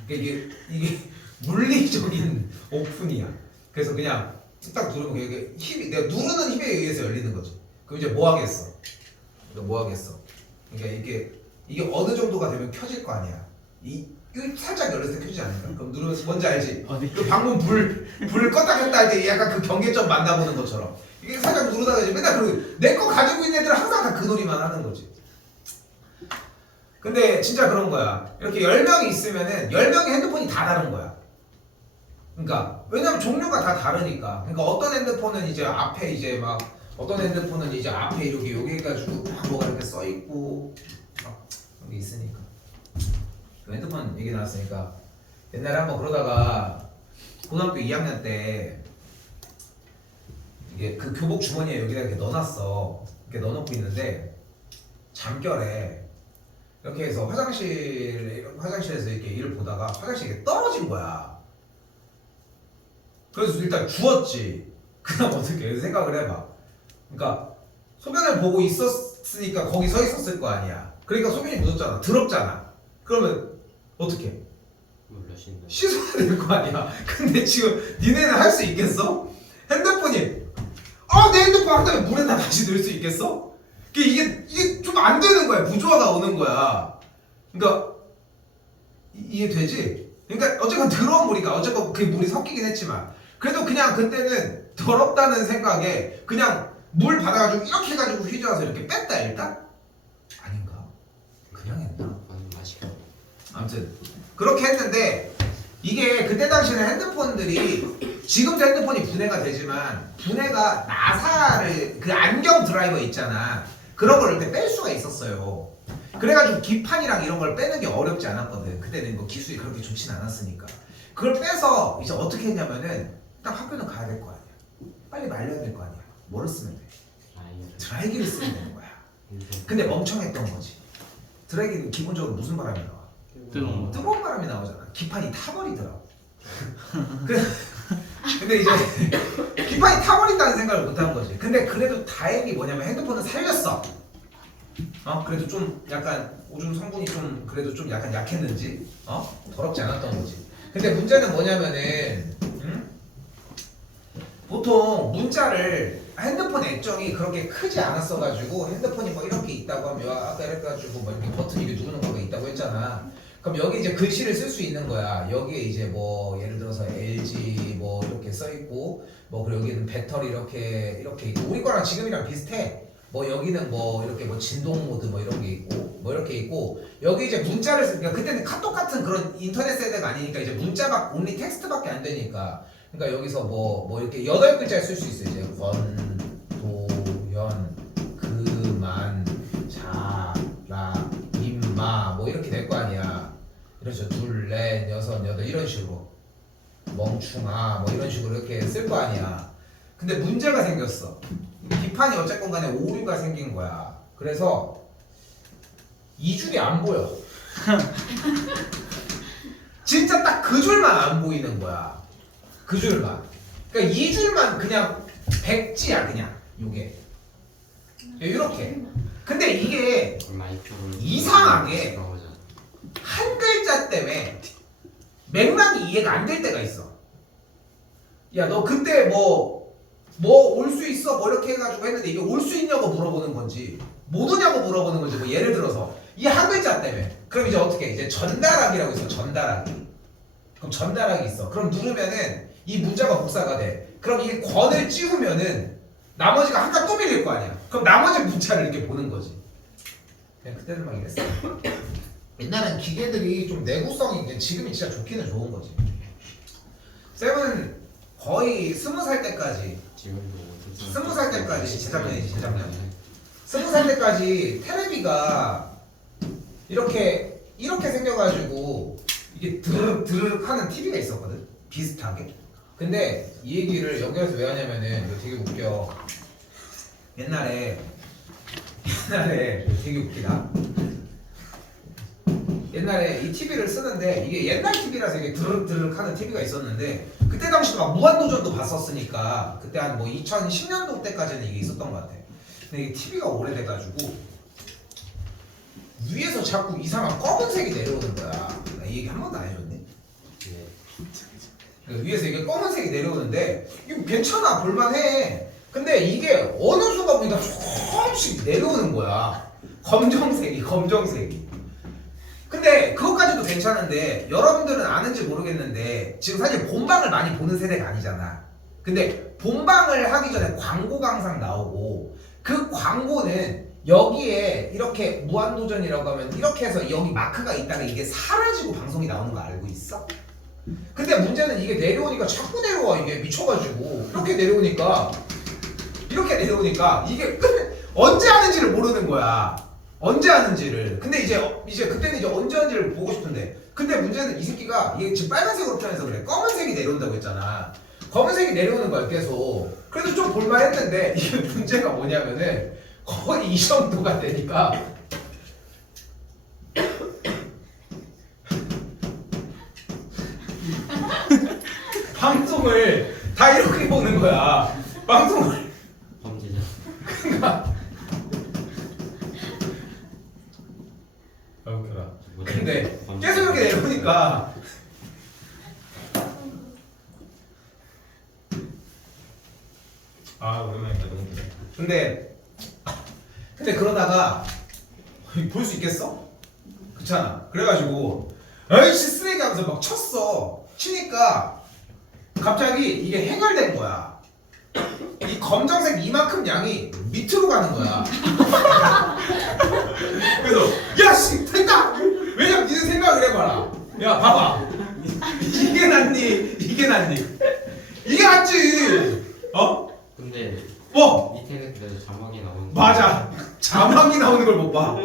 그러니까 이게 물리적인 오픈이야. 그래서 그냥 딱 누르면 이게 힘이 내가 누르는 힘에 의해서 열리는 거지. 그럼 이제 뭐 하겠어? 그러니까 이게 어느 정도가 되면 켜질 거 아니야. 이거 살짝 열렸을 때 켜지지 않을까? 그럼 누르면서 뭔지 알지? 그 방금 불 껐다 켰다 할 때 약간 그 경계점 만나보는 것처럼 이게 살짝 누르다가 이제 맨날 내 거 가지고 있는 애들은 항상 다 그 놀이만 하는 거지. 근데 진짜 그런 거야. 이렇게 10명이 있으면은 10명의 핸드폰이 다 다른 거야. 그러니까 왜냐면 종류가 다 다르니까. 그러니까 어떤 핸드폰은 이제 앞에 이제 막 어떤 핸드폰은 이제 앞에 이렇게 여기 해가지고 막 뭐가 이렇게 써 있고 막 그런 게 있으니까. 그 핸드폰 얘기 나왔으니까 옛날에 한번 그러다가 고등학교 2학년 때 이게 그 교복 주머니에 여기다 이렇게 넣어놨어. 이렇게 넣어놓고 있는데 잠결에 이렇게 해서 화장실에서 이렇게 일을 보다가 화장실에 이렇게 떨어진 거야. 그래서 일단 주웠지. 그다음 어떻게 생각을 해봐. 그러니까 소변을 보고 있었으니까 거기 서 있었을 거 아니야. 그러니까 소변이 묻었잖아. 더럽잖아. 그러면 어떻게? 몰라 쉰다. 씻어야 될 거 아니야. 근데 지금 니네는 할 수 있겠어? 핸드폰이 내 핸드폰 한 다음에 물에다 다시 넣을 수 있겠어? 이게 좀 안 되는 거야. 부조화가 오는 거야. 그러니까 이해되지? 그러니까 어쨌건 더러운 물이니까 어쨌건 그 물이 섞이긴 했지만 그래도 그냥 그때는 더럽다는 생각에 그냥 물 받아가지고 이렇게 해가지고 휘저어서 이렇게 뺐다 일단? 아닌가? 그냥 했나? 맛있게. 아무튼 그렇게 했는데 이게 그때 당시에는 핸드폰들이 지금도 핸드폰이 분해가 되지만 분해가 나사를 그 안경 드라이버 있잖아. 그런 걸 이렇게 뺄 수가 있었어요. 그래가지고 기판이랑 이런 걸 빼는 게 어렵지 않았거든. 그때는 뭐 기술이 그렇게 좋진 않았으니까. 그걸 빼서 이제 어떻게 했냐면은 딱 학교는 가야 될 거 아니야. 빨리 말려야 될 거 아니야. 뭐를 쓰면 돼? 드라이기를 쓰면 되는 거야. 근데 멍청했던 거지. 드라이기는 기본적으로 무슨 바람이 나와? 뜨거운 바람이 나오잖아. 기판이 타버리더라고. 근데 이제 기판이 타버린다는 생각을 못한 거지. 근데 그래도 다행히 뭐냐면 핸드폰은 살렸어. 그래도 좀 약간 오줌 성분이 좀 그래도 좀 약간 약했는지 더럽지 않았던 거지. 근데 문제는 뭐냐면은 보통 문자를 핸드폰 액정이 그렇게 크지 않았어가지고 핸드폰이 뭐 이렇게 있다고 하면 아까 이렇게 해가지고 뭐 이렇게 버튼 이렇게 누르는 거가 있다고 했잖아. 그럼 여기 이제 글씨를 쓸 수 있는 거야. 여기에 이제 뭐 예를 들어서 LG 뭐 이렇게 써 있고 뭐 그리고 여기는 배터리 이렇게 있고 우리 거랑 지금이랑 비슷해. 뭐 여기는 뭐 이렇게 뭐 진동 모드 뭐 이런 게 있고 뭐 이렇게 있고 여기 이제 문자를 그러니까 그때는 카톡 같은 그런 인터넷 세대가 아니니까 이제 문자밖 온리 텍스트밖에 안 되니까 그러니까 여기서 뭐 이렇게 8글자를 쓸 수 있어. 이제 권도현 그만 자라 임마 뭐 이렇게 될 거 아니야. 그렇죠. 둘, 넷, 여섯, 여덟 이런 식으로 멍충아 뭐 이런 식으로 이렇게 쓸 거 아니야. 근데 문제가 생겼어. 기판이 어쨌건 간에 오류가 생긴 거야. 그래서 이 줄이 안 보여. 진짜 딱 그 줄만 안 보이는 거야. 그 줄만. 그러니까 이 줄만 그냥 백지야 그냥 요게. 이렇게. 근데 이게 이상하게 한 글자 때문에 맥락이 이해가 안 될 때가 있어. 야, 너 그때 뭐 올 수 있어? 뭐 이렇게 해가지고 했는데 이게 올 수 있냐고 물어보는 건지 못 오냐고 물어보는 건지 뭐 예를 들어서 이 한 글자 때문에 그럼 이제 어떻게 이제 전달하기라고 있어. 전달하기. 그럼 전달하기 있어. 그럼 누르면은 이 문자가 복사가 돼. 그럼 이 권을 찍으면은 나머지가 한 칸 또 밀릴 거 아니야. 그럼 나머지 문자를 이렇게 보는 거지. 그냥 그때는 막 이랬어. 옛날엔 기계들이 좀 내구성이 이게 지금이 진짜 좋기는 좋은 거지. 쌤은 거의 20살 때까지 20살 때까지 재작년이지 재작년 20살 때까지 테레비가 이렇게 생겨가지고 이게 드르륵 하는 TV가 있었거든. 비슷하게. 근데 이 얘기를 여기서 왜 하냐면은 이거 되게 웃겨. 옛날에 되게 웃기다. 옛날에 이 TV를 쓰는데 이게 옛날 TV라서 이게 드르륵 하는 TV가 있었는데 그때 당시도 막 무한도전도 봤었으니까 그때 한 뭐 2010년도 때까지는 이게 있었던 것 같아. 근데 이게 TV가 오래돼가지고 위에서 자꾸 이상한 검은색이 내려오는 거야. 나 이 얘기 한 번도 안 해줬네. 위에서 이게 검은색이 내려오는데 이거 괜찮아 볼만해. 근데 이게 어느 순간 보니까 조금씩 내려오는 거야. 검정색이. 근데 그것까지도 괜찮은데 여러분들은 아는지 모르겠는데 지금 사실 본방을 많이 보는 세대가 아니잖아. 근데 본방을 하기 전에 광고가 항상 나오고 그 광고는 여기에 이렇게 무한도전이라고 하면 이렇게 해서 여기 마크가 있다가 이게 사라지고 방송이 나오는 거 알고 있어? 근데 문제는 이게 내려오니까 자꾸 내려와. 이게 미쳐가지고 이렇게 내려오니까 이게 언제 하는지를 모르는 거야. 언제 하는지를. 근데 이제 그때는 이제 언제 하는지를 보고 싶은데, 근데 문제는 이 새끼가 이게 지금 빨간색으로 표현해서 그래. 검은색이 내려온다고 했잖아. 검은색이 내려오는 거야 계속. 그래도 좀 볼만했는데 이게 문제가 뭐냐면은 거의 이 정도가 되니까 방송을 다 이렇게 보는 거야. 방송을. 범죄자. 그러니까 아 웃겨라. 근데 계속 이렇게 내려오니까 아 오랜만이다. 너무 웃기네. 근데 그러다가 볼 수 있겠어? 그렇잖아. 그래가지고 에이씨 쓰레기 하면서 막 쳤어. 치니까 갑자기 이게 해결된 거야. 이 검정색 이만큼 양이 밑으로 가는 거야. 그래서 야씨 됐다. 왜냐면 니네 생각을 해봐라. 야 봐봐. 이게 낫니? 이게 낫니? 이게 낫지. 어? 근데 뭐? 밑에는 그래도 자막이 나오는. 맞아. 자막이 나오는 걸 못 봐.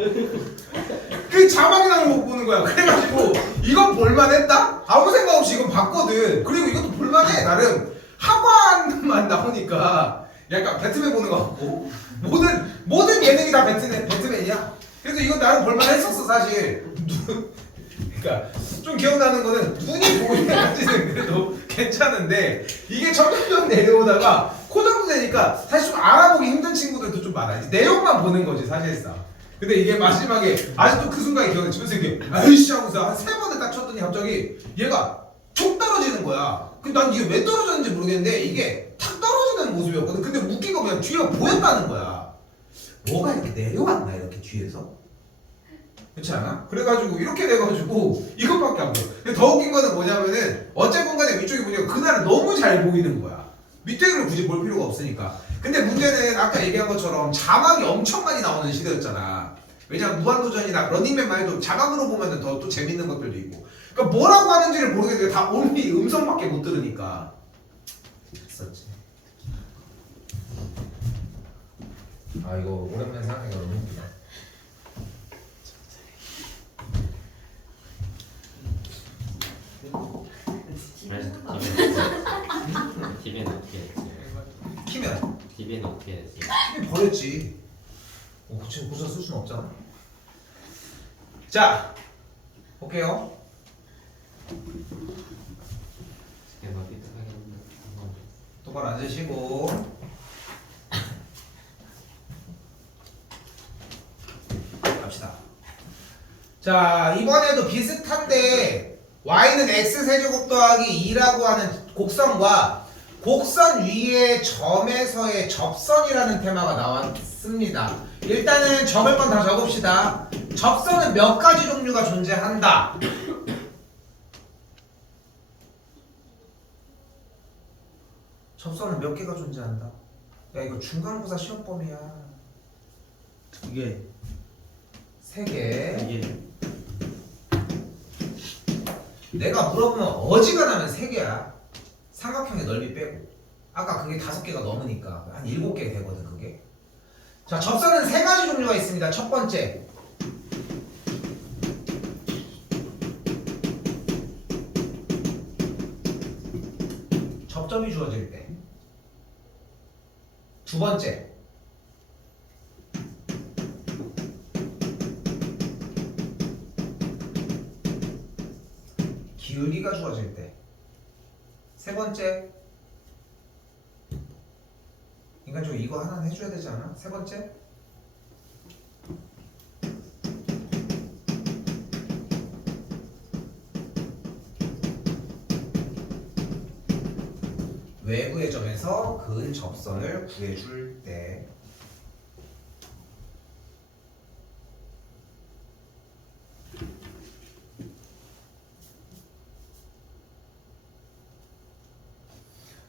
그 자막이 나오는 걸 못 보는 거야. 그래가지고 이건 볼만했다? 아무 생각 없이 이건 봤거든. 그리고 이것도 볼만해. 나름 하관만 나오니까 약간 배트맨 보는 거 같고 모든 예능이 다 배트맨이야. 그래서 이건 나름 볼만했었어 사실. 그러니까 좀 기억나는 거는 눈이 보이기까지는 그래도 괜찮은데 이게 점점 내려오다가 코 정도 되니까 사실 좀 알아보기 힘든 친구들도 좀 많아. 이제 내용만 보는 거지 사실상. 근데 이게 마지막에 아직도 그 순간이 기억나. 집에서 이게 아이씨 하고서 한 3번을 딱 쳤더니 갑자기 얘가 툭 떨어지는 거야. 근데 난 이게 왜 떨어졌는지 모르겠는데 이게 탁 떨어지는 모습이었거든. 근데 웃긴 거 그냥 뒤가 보였다는 거야. 뭐가 이렇게 내려왔나 이렇게 뒤에서? 그렇지 않아? 그래가지고 이렇게 돼가지고 이것밖에 안 보여. 근데 더 웃긴 거는 뭐냐면은 어쨌건 간에 위쪽에 보니까 그날은 너무 잘 보이는 거야. 밑에를 굳이 볼 필요가 없으니까. 근데 문제는 아까 얘기한 것처럼 자막이 엄청 많이 나오는 시대였잖아. 왜냐면 무한도전이나 런닝맨 말도 자막으로 보면 더 또 재밌는 것들도 있고. 그러니까 뭐라고 하는지를 모르겠는데 다 온리 음성밖에 못 들으니까. 했었지. 아 이거 오랜만에 생각하니까 너무 웃기다. TV는 어떻게 했지? 키면 TV는 어떻게 했지? TV 버렸지. 지금 고쳐 쓸 수는 없잖아. 자, 볼게요. 내가 삐딱하겠는데. 똑바로 앉으시고. 갑시다. 자, 이번에도 비슷한데 y는 x세제곱 더하기 2라고 하는 곡선과 곡선 위의 점에서의 접선이라는 테마가 나왔습니다. 일단은 적을 건 다 적읍시다. 접선은 몇 가지 종류가 존재한다. 접선은 몇 개가 존재한다. 야 이거 중간고사 시험범위야. 이게 3개. 이게 내가 물어보면 어지간하면 3개야. 삼각형의 넓이 빼고. 아까 그게 5개가 넘으니까 한 7개 되거든 그게. 자, 접선은 3가지 종류가 있습니다. 첫 번째, 접점이 주어질 때. 두 번째, 기울기가 주어질 때. 세 번째, 인간적으로 이거 하나는 해줘야 되지 않아? 세 번째, 외부의 점에서 근 접선을 구해줄 때.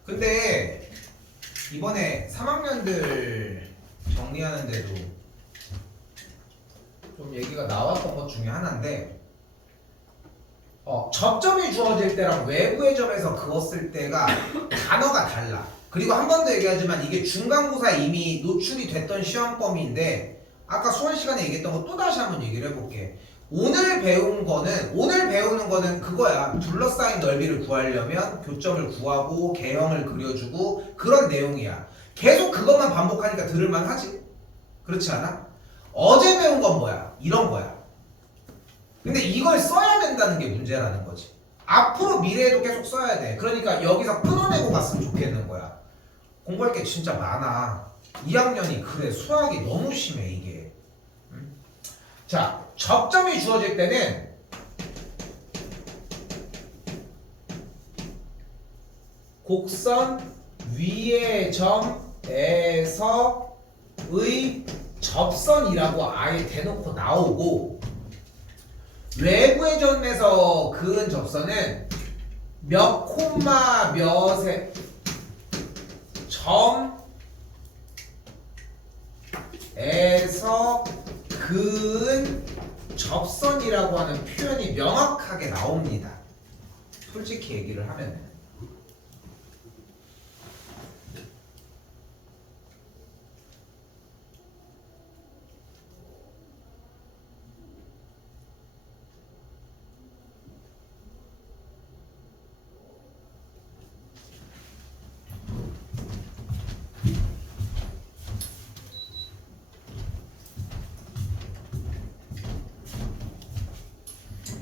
근데 이번에 3학년들 정리하는데도 좀 얘기가 나왔던 것 중에 하나인데 접점이 주어질 때랑 외부의 점에서 그었을 때가 단어가 달라. 그리고 한 번 더 얘기하지만 이게 중간고사에 이미 노출이 됐던 시험 범위인데 아까 수원 시간에 얘기했던 거 또 다시 한번 얘기를 해볼게. 오늘 배우는 거는 그거야. 둘러싸인 넓이를 구하려면 교점을 구하고 개형을 그려주고 그런 내용이야. 계속 그것만 반복하니까 들을만 하지? 그렇지 않아? 어제 배운 건 뭐야? 이런 거야. 근데 이걸 써야 된다는 게 문제라는 거지. 앞으로 미래에도 계속 써야 돼. 그러니까 여기서 끊어내고 갔으면 좋겠는 거야. 공부할 게 진짜 많아. 2학년이 그래 수학이 너무 심해 이게. 응? 자, 접점이 주어질 때는 곡선 위의 점에서의 접선이라고 아예 대놓고 나오고 외부의 점에서 그은 접선은 몇 콤마 몇의 점에서 그은 접선이라고 하는 표현이 명확하게 나옵니다. 솔직히 얘기를 하면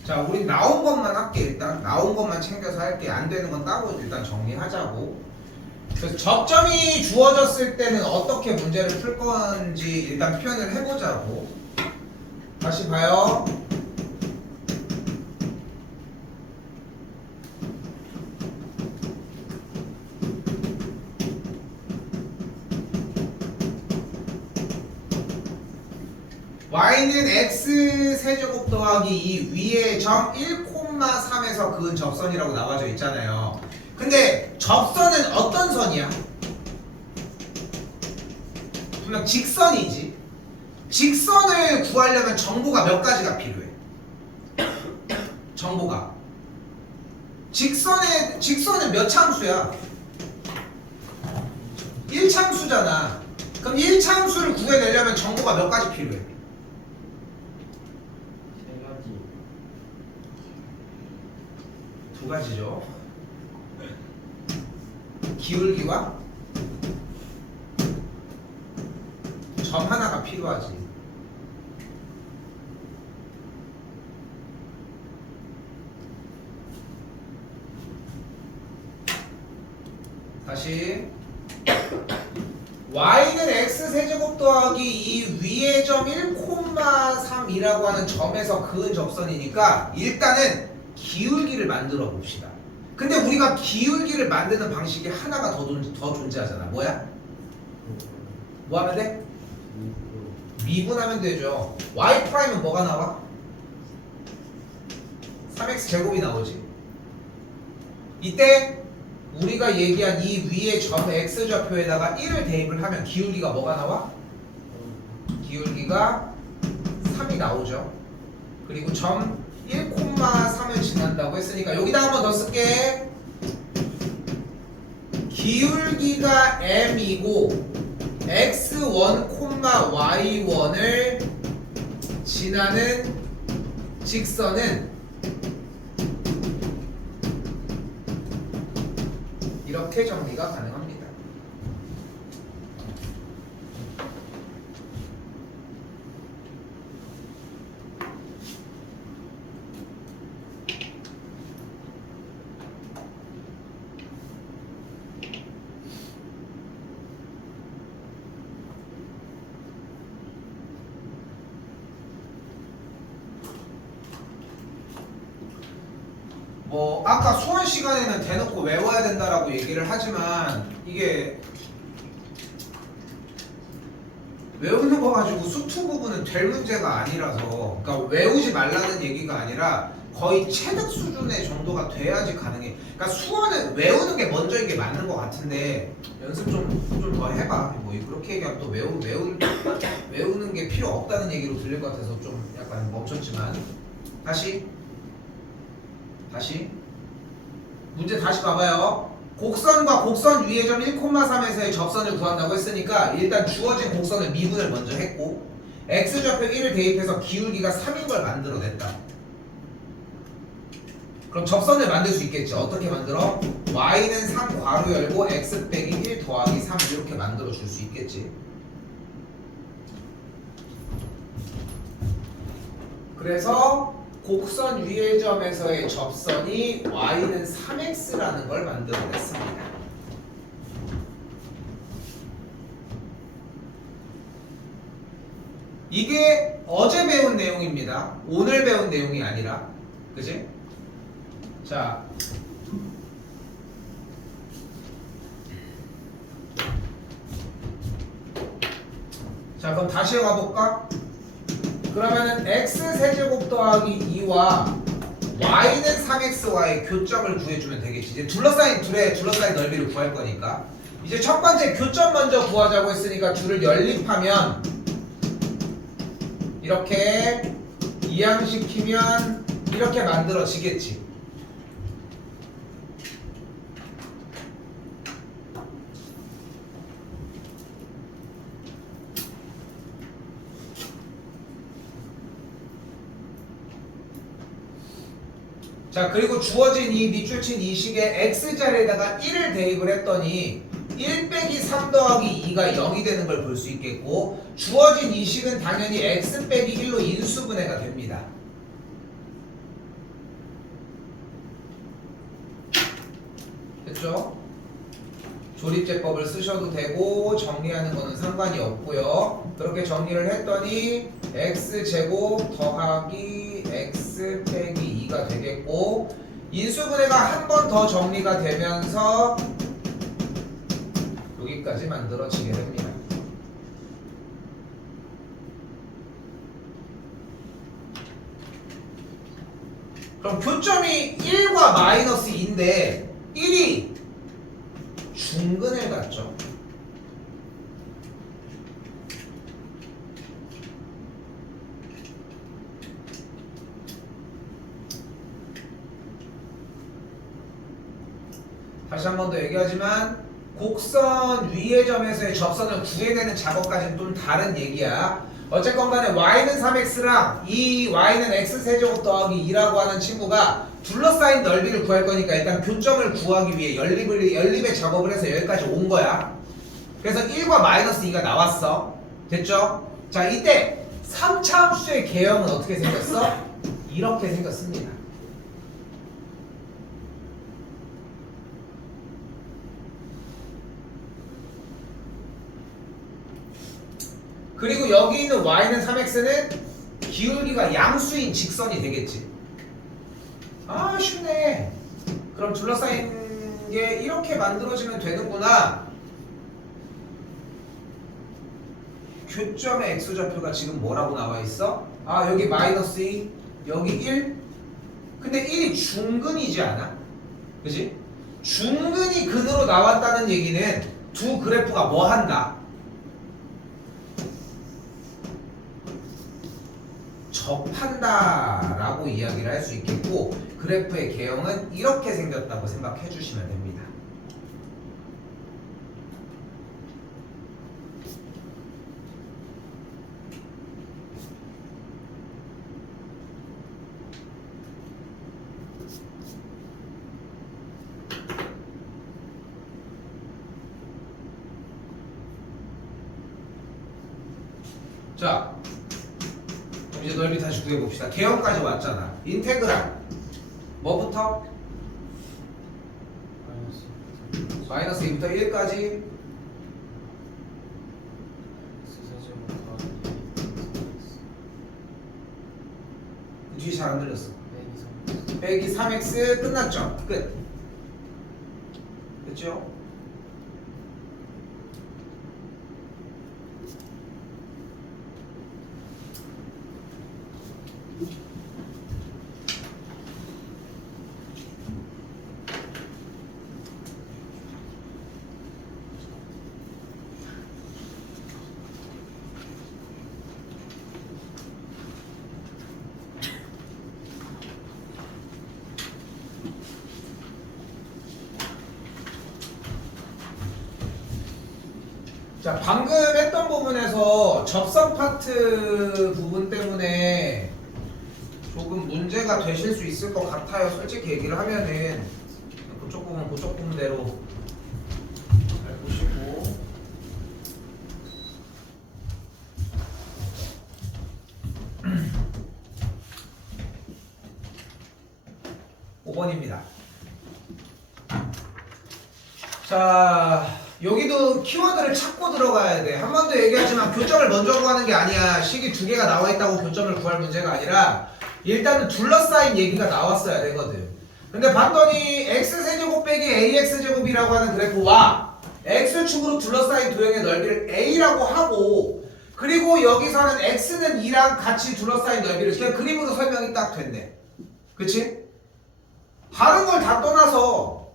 자, 우리 나온 것만 할게. 일단 나온 것만 챙겨서 할게. 안 되는 건 따로 일단 정리하자고. 그래서 접점이 주어졌을 때는 어떻게 문제를 풀 건지 일단 표현을 해보자고. 다시 봐요. y는 x 세제곱 더하기 이 위의 점 1,3에서 그은 접선이라고 나와져 있잖아요. 근데 접선은 어떤 선이야? 분명 직선이지. 직선을 구하려면 정보가 몇 가지가 필요해? 정보가 직선은 몇 참수야? 1참수잖아. 그럼 1참수를 구해내려면 정보가 몇 가지 필요해? 세 가지. 두 가지죠. 기울기와 점 하나가 필요하지. 다시 y는 x세제곱 더하기 이 위의 점 1,3이라고 하는 점에서 그은 접선이니까 일단은 기울기를 만들어 봅시다. 근데 우리가 기울기를 만드는 방식이 하나가 더 존재하잖아. 뭐야? 뭐 하면 돼? 미분하면 되죠. y 프라임은 뭐가 나와? 3x 제곱이 나오지. 이때 우리가 얘기한 이 위의 점 x좌표에다가 1을 대입을 하면 기울기가 뭐가 나와? 기울기가 3이 나오죠. 그리고 점 1,3을 지난다고 했으니까 여기다 한 번 더 쓸게. 기울기가 m이고 x1, y1을 지나는 직선은 이렇게 정리가 가능합니다. 뭐 아까 수원 시간에는 대놓고 외워야 된다라고 얘기를 하지만 이게 외우는 거 가지고 수투 부분은 될 문제가 아니라서, 그러니까 외우지 말라는 얘기가 아니라 거의 체득 수준의 정도가 돼야지 가능해. 그러니까 수어는 외우는 게 먼저인 게 맞는 것 같은데 연습 좀 더 해봐. 뭐 그렇게 얘기하면 또 외우는 게 필요 없다는 얘기로 들릴 것 같아서 좀 약간 멈췄지만 다시 문제 다시 봐봐요. 곡선과 곡선 위의 점 1,3에서의 접선을 구한다고 했으니까 일단 주어진 곡선을 미분을 먼저 했고 x좌표 1을 대입해서 기울기가 3인 걸 만들어냈다. 그럼 접선을 만들 수 있겠지. 어떻게 만들어? y는 3 괄호 열고 x 빼기 1 더하기 3 이렇게 만들어 줄 수 있겠지. 그래서 곡선 위의 점에서의 접선이 y는 3x라는 걸 만들어냈습니다. 이게 어제 배운 내용입니다. 오늘 배운 내용이 아니라, 그지? 자, 그럼 다시 가볼까? 그러면은 x세제곱 더하기 2와 y는 3x와의 교점을 구해주면 되겠지. 이제 둘러싸인 넓이를 구할 거니까. 이제 첫 번째 교점 먼저 구하자고 했으니까 줄을 연립하면 이렇게 이항시키면 이렇게 만들어지겠지. 자, 그리고 주어진 이 밑줄 친 이 식에 x자리에다가 1을 대입을 했더니 1 빼기 3 더하기 2가 0이 되는 걸 볼 수 있겠고, 주어진 이 식은 당연히 x 빼기 1로 인수분해가 됩니다. 됐죠? 조립제법을 쓰셔도 되고 정리하는 거는 상관이 없고요. 그렇게 정리를 했더니 x제곱 더하기 x 빼기 2가 되겠고, 인수분해가 한 번 더 정리가 되면서 여기까지 만들어지게 됩니다. 그럼 교점이 1과 마이너스 2인데 1이 중근을 갖죠. 다시 한 번 더 얘기하지만 곡선 위의 점에서의 접선을 구해내는 작업까지는 좀 다른 얘기야. 어쨌건 간에 y는 3x랑 이 y는 x세제곱 더하기 2라고 하는 친구가 둘러싸인 넓이를 구할 거니까 일단 교점을 구하기 위해 연립의 작업을 해서 여기까지 온 거야. 그래서 1과 마이너스 2가 나왔어. 됐죠? 자, 이때 3차 함수의 개형은 어떻게 생겼어? 이렇게 생겼습니다. 그리고 여기 있는 y는 3x는 기울기가 양수인 직선이 되겠지. 아, 쉽네. 그럼 둘러싸인 게 이렇게 만들어지면 되는구나. 교점의 x좌표가 지금 뭐라고 나와 있어? 아, 여기 마이너스 2, 여기 1. 근데 1이 중근이지 않아? 그지? 중근이 근으로 나왔다는 얘기는 두 그래프가 뭐 한다? 접한다라고 이야기를 할 수 있겠고, 그래프의 개형은 이렇게 생겼다고 생각해 주시면 됩니다. 자, 이제 넓이 다시 구해봅시다. 개형까지 왔잖아. 인테그랄 뭐부터? 마이너스 2부터 1까지. 뒤에 잘 안 들렸어. 빼기 3x 끝났죠? 끝. 됐죠? 자, 방금 했던 부분에서 접선 파트 부분 때문에 조금 문제가 되실 수 있을 것 같아요. 솔직히 얘기를 하면은 그쪽 부분 그쪽 부분대로 잘 보시고. (5번입니다) 자, 여기도 키워드를 찾고 들어가야 돼. 한 번 더 얘기하지만 교점을 먼저 구하는 게 아니야. 식이 두 개가 나와 있다고 교점을 구할 문제가 아니라 일단은 둘러싸인 얘기가 나왔어야 되거든. 근데 봤더니 x세제곱 빼기 ax제곱이라고 하는 그래프와 x축으로 둘러싸인 도형의 넓이를 a라고 하고, 그리고 여기서는 x는 2랑 같이 둘러싸인 넓이를 그냥 그림으로 설명이 딱 됐네. 그치? 다른 걸 다 떠나서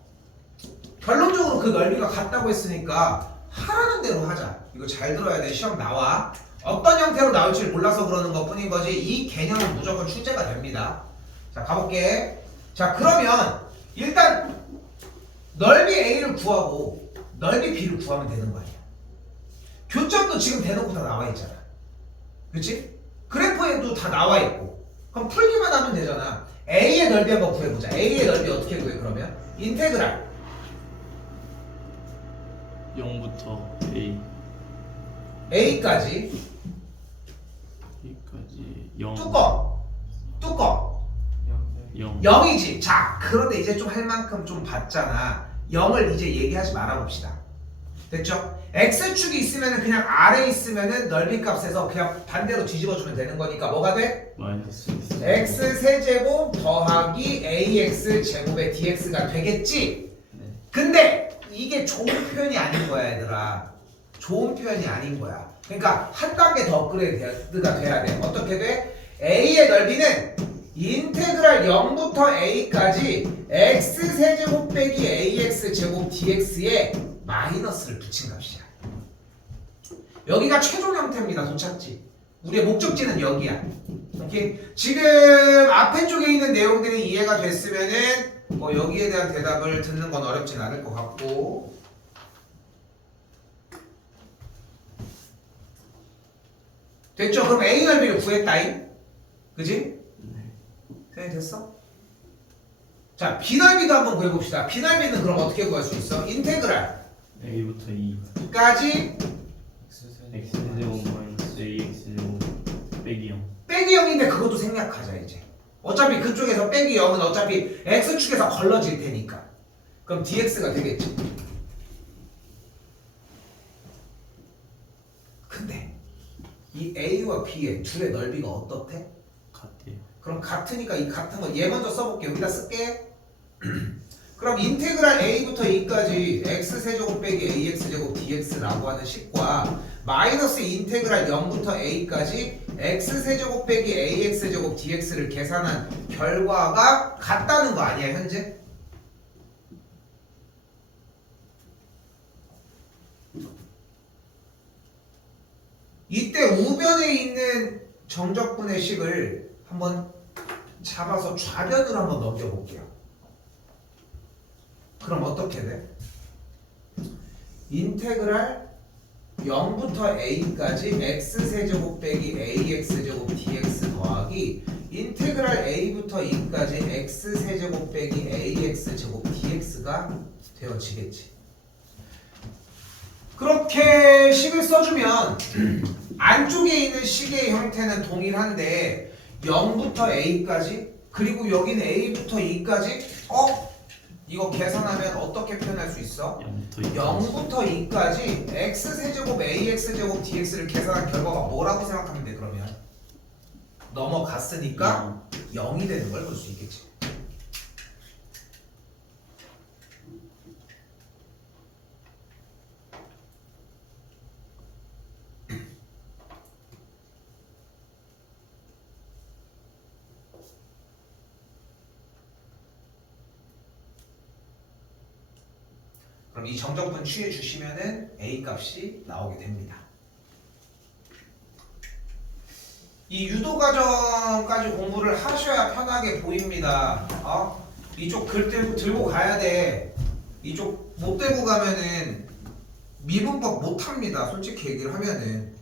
결론적으로 그 넓이가 같다고 했으니까 하라는 대로 하자. 이거 잘 들어야 돼. 시험 나와. 어떤 형태로 나올지 몰라서 그러는 것 뿐인 거지 이 개념은 무조건 출제가 됩니다. 자, 가볼게. 자, 그러면 일단 넓이 A를 구하고 넓이 B를 구하면 되는 거 아니야. 교점도 지금 대놓고 다 나와 있잖아. 그치? 그래프에도 다 나와 있고. 그럼 풀기만 하면 되잖아. A의 넓이 한번 구해보자. A의 넓이 어떻게 구해 그러면? 인테그랄 0부터 A A까지 A까지 0 뚜껑 0 0이지. 자, 그런데 이제 좀 할 만큼 좀 봤잖아. 0을 이제 얘기하지 말아봅시다. 됐죠? X축이 있으면 그냥 아래에 있으면 넓이 값에서 그냥 반대로 뒤집어주면 되는 거니까 뭐가 돼? 마이너스 X세제곱 더하기 AX제곱의 DX가 되겠지? 네. 근데 이게 좋은 표현이 아닌 거야, 얘들아. 좋은 표현이 아닌 거야. 그러니까 한 단계 더 업그레이드가 돼야 돼. 어떻게 돼? A의 넓이는 인테그랄 0부터 A까지 X세제곱 빼기 AX제곱 DX에 마이너스를 붙인 값이야. 여기가 최종 형태입니다. 도착지. 우리의 목적지는 여기야. 오케이? 지금 앞에 쪽에 있는 내용들이 이해가 됐으면은 뭐 여기에 대한 대답을 듣는 건 어렵진 않을 것 같고. 됐죠? 그럼 A 넓이를 구했다잉. 그지? 네. 됐어? 자, B 넓이도 한번 구해봅시다. B 넓이는 그럼 어떻게 구할 수 있어? 인테그랄 A부터 2 까지 X제곱 마이너스 AX제곱 빼기 0 빼기 0인데 그것도 생략하자 이제. 어차피 그쪽에서 빼기 0은 어차피 X축에서 걸러질 테니까. 그럼 DX가 되겠지. 근데 이 A와 B의 둘의 넓이가 어떻대? 같대요. 그럼 같으니까 이 같은 거 얘 먼저 써볼게. 여기다 쓸게. 그럼 인테그랄 A부터 E까지 X세제곱 빼기 AX제곱 DX라고 하는 식과 마이너스 인테그랄 0부터 A까지 X세제곱 빼기 AX제곱 DX를 계산한 결과가 같다는 거 아니야 현재? 이때 우변에 있는 정적분의 식을 한번 잡아서 좌변으로 한번 넘겨볼게요. 그럼 어떻게 돼? 인테그랄 0부터 A까지 X세제곱 빼기 AX제곱 DX 더하기 인테그랄 A부터 E까지 X세제곱 빼기 AX제곱 DX가 되어지겠지. 그렇게 식을 써주면 안쪽에 있는 식의 형태는 동일한데 0부터 A까지 그리고 여기는 A부터 E까지 이거 계산하면 어떻게 표현할 수 있어? 0부터 2까지 X세제곱 AX제곱 DX를 계산한 결과가 뭐라고 생각하면 돼 그러면? 넘어갔으니까 0이 되는 걸 볼 수 있겠지. 그럼 이 정적분 취해 주시면은 A 값이 나오게 됩니다. 이 유도 과정까지 공부를 하셔야 편하게 보입니다. 이쪽 글 들고 가야 돼. 이쪽 못 들고 가면은 미분법 못합니다. 솔직히 얘기를 하면은.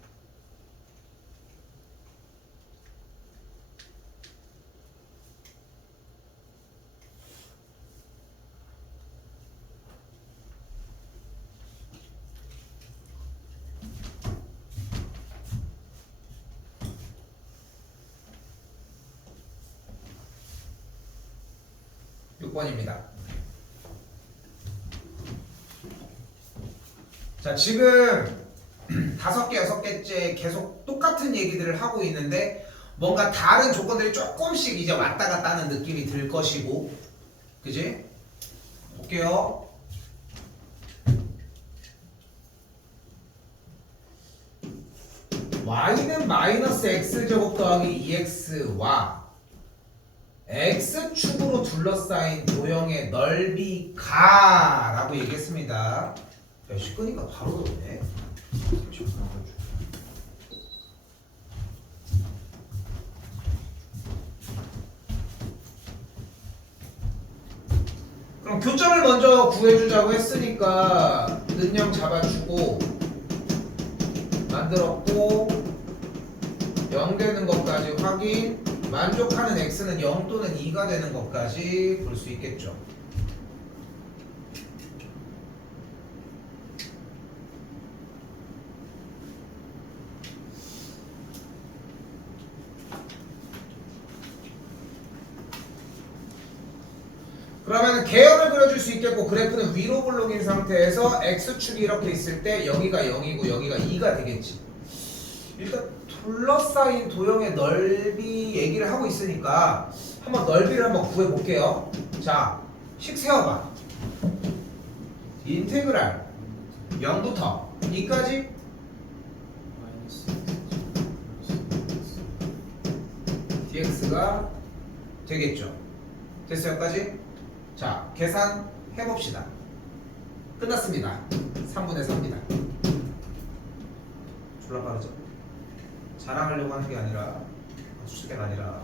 (6번입니다) 자, 지금 5개, 6개째 계속 똑같은 얘기들을 하고 있는데 뭔가 다른 조건들이 조금씩 이제 왔다 갔다 하는 느낌이 들 것이고, 그지? 볼게요. y는 마이너스 x제곱 더하기 2x와 x축으로 둘러싸인 도형의 넓이가 라고 얘기했습니다. 야, 시끄니까 바로 오네. 그럼 교점을 먼저 구해주자고 했으니까 는영 잡아주고 만들었고 0 되는 것까지 확인, 만족하는 x는 0 또는 2가 되는 것까지 볼 수 있겠죠. 그러면 계열을 그려줄 수 있겠고, 그래프는 위로 볼록인 상태에서 x축이 이렇게 있을 때 여기가 0이고 여기가 2가 되겠지. 일단 둘러싸인 도형의 넓이 얘기를 하고 있으니까 한번 넓이를 한번 구해볼게요. 자, 식 세워봐. 인테그랄 0부터 2까지 dx가 되겠죠. 됐어요? 여기까지? 자, 계산 해봅시다. 끝났습니다. 3분의 3입니다. 졸라 빠르죠? 자랑하려고 하는 게 아니라, 수식가 아니라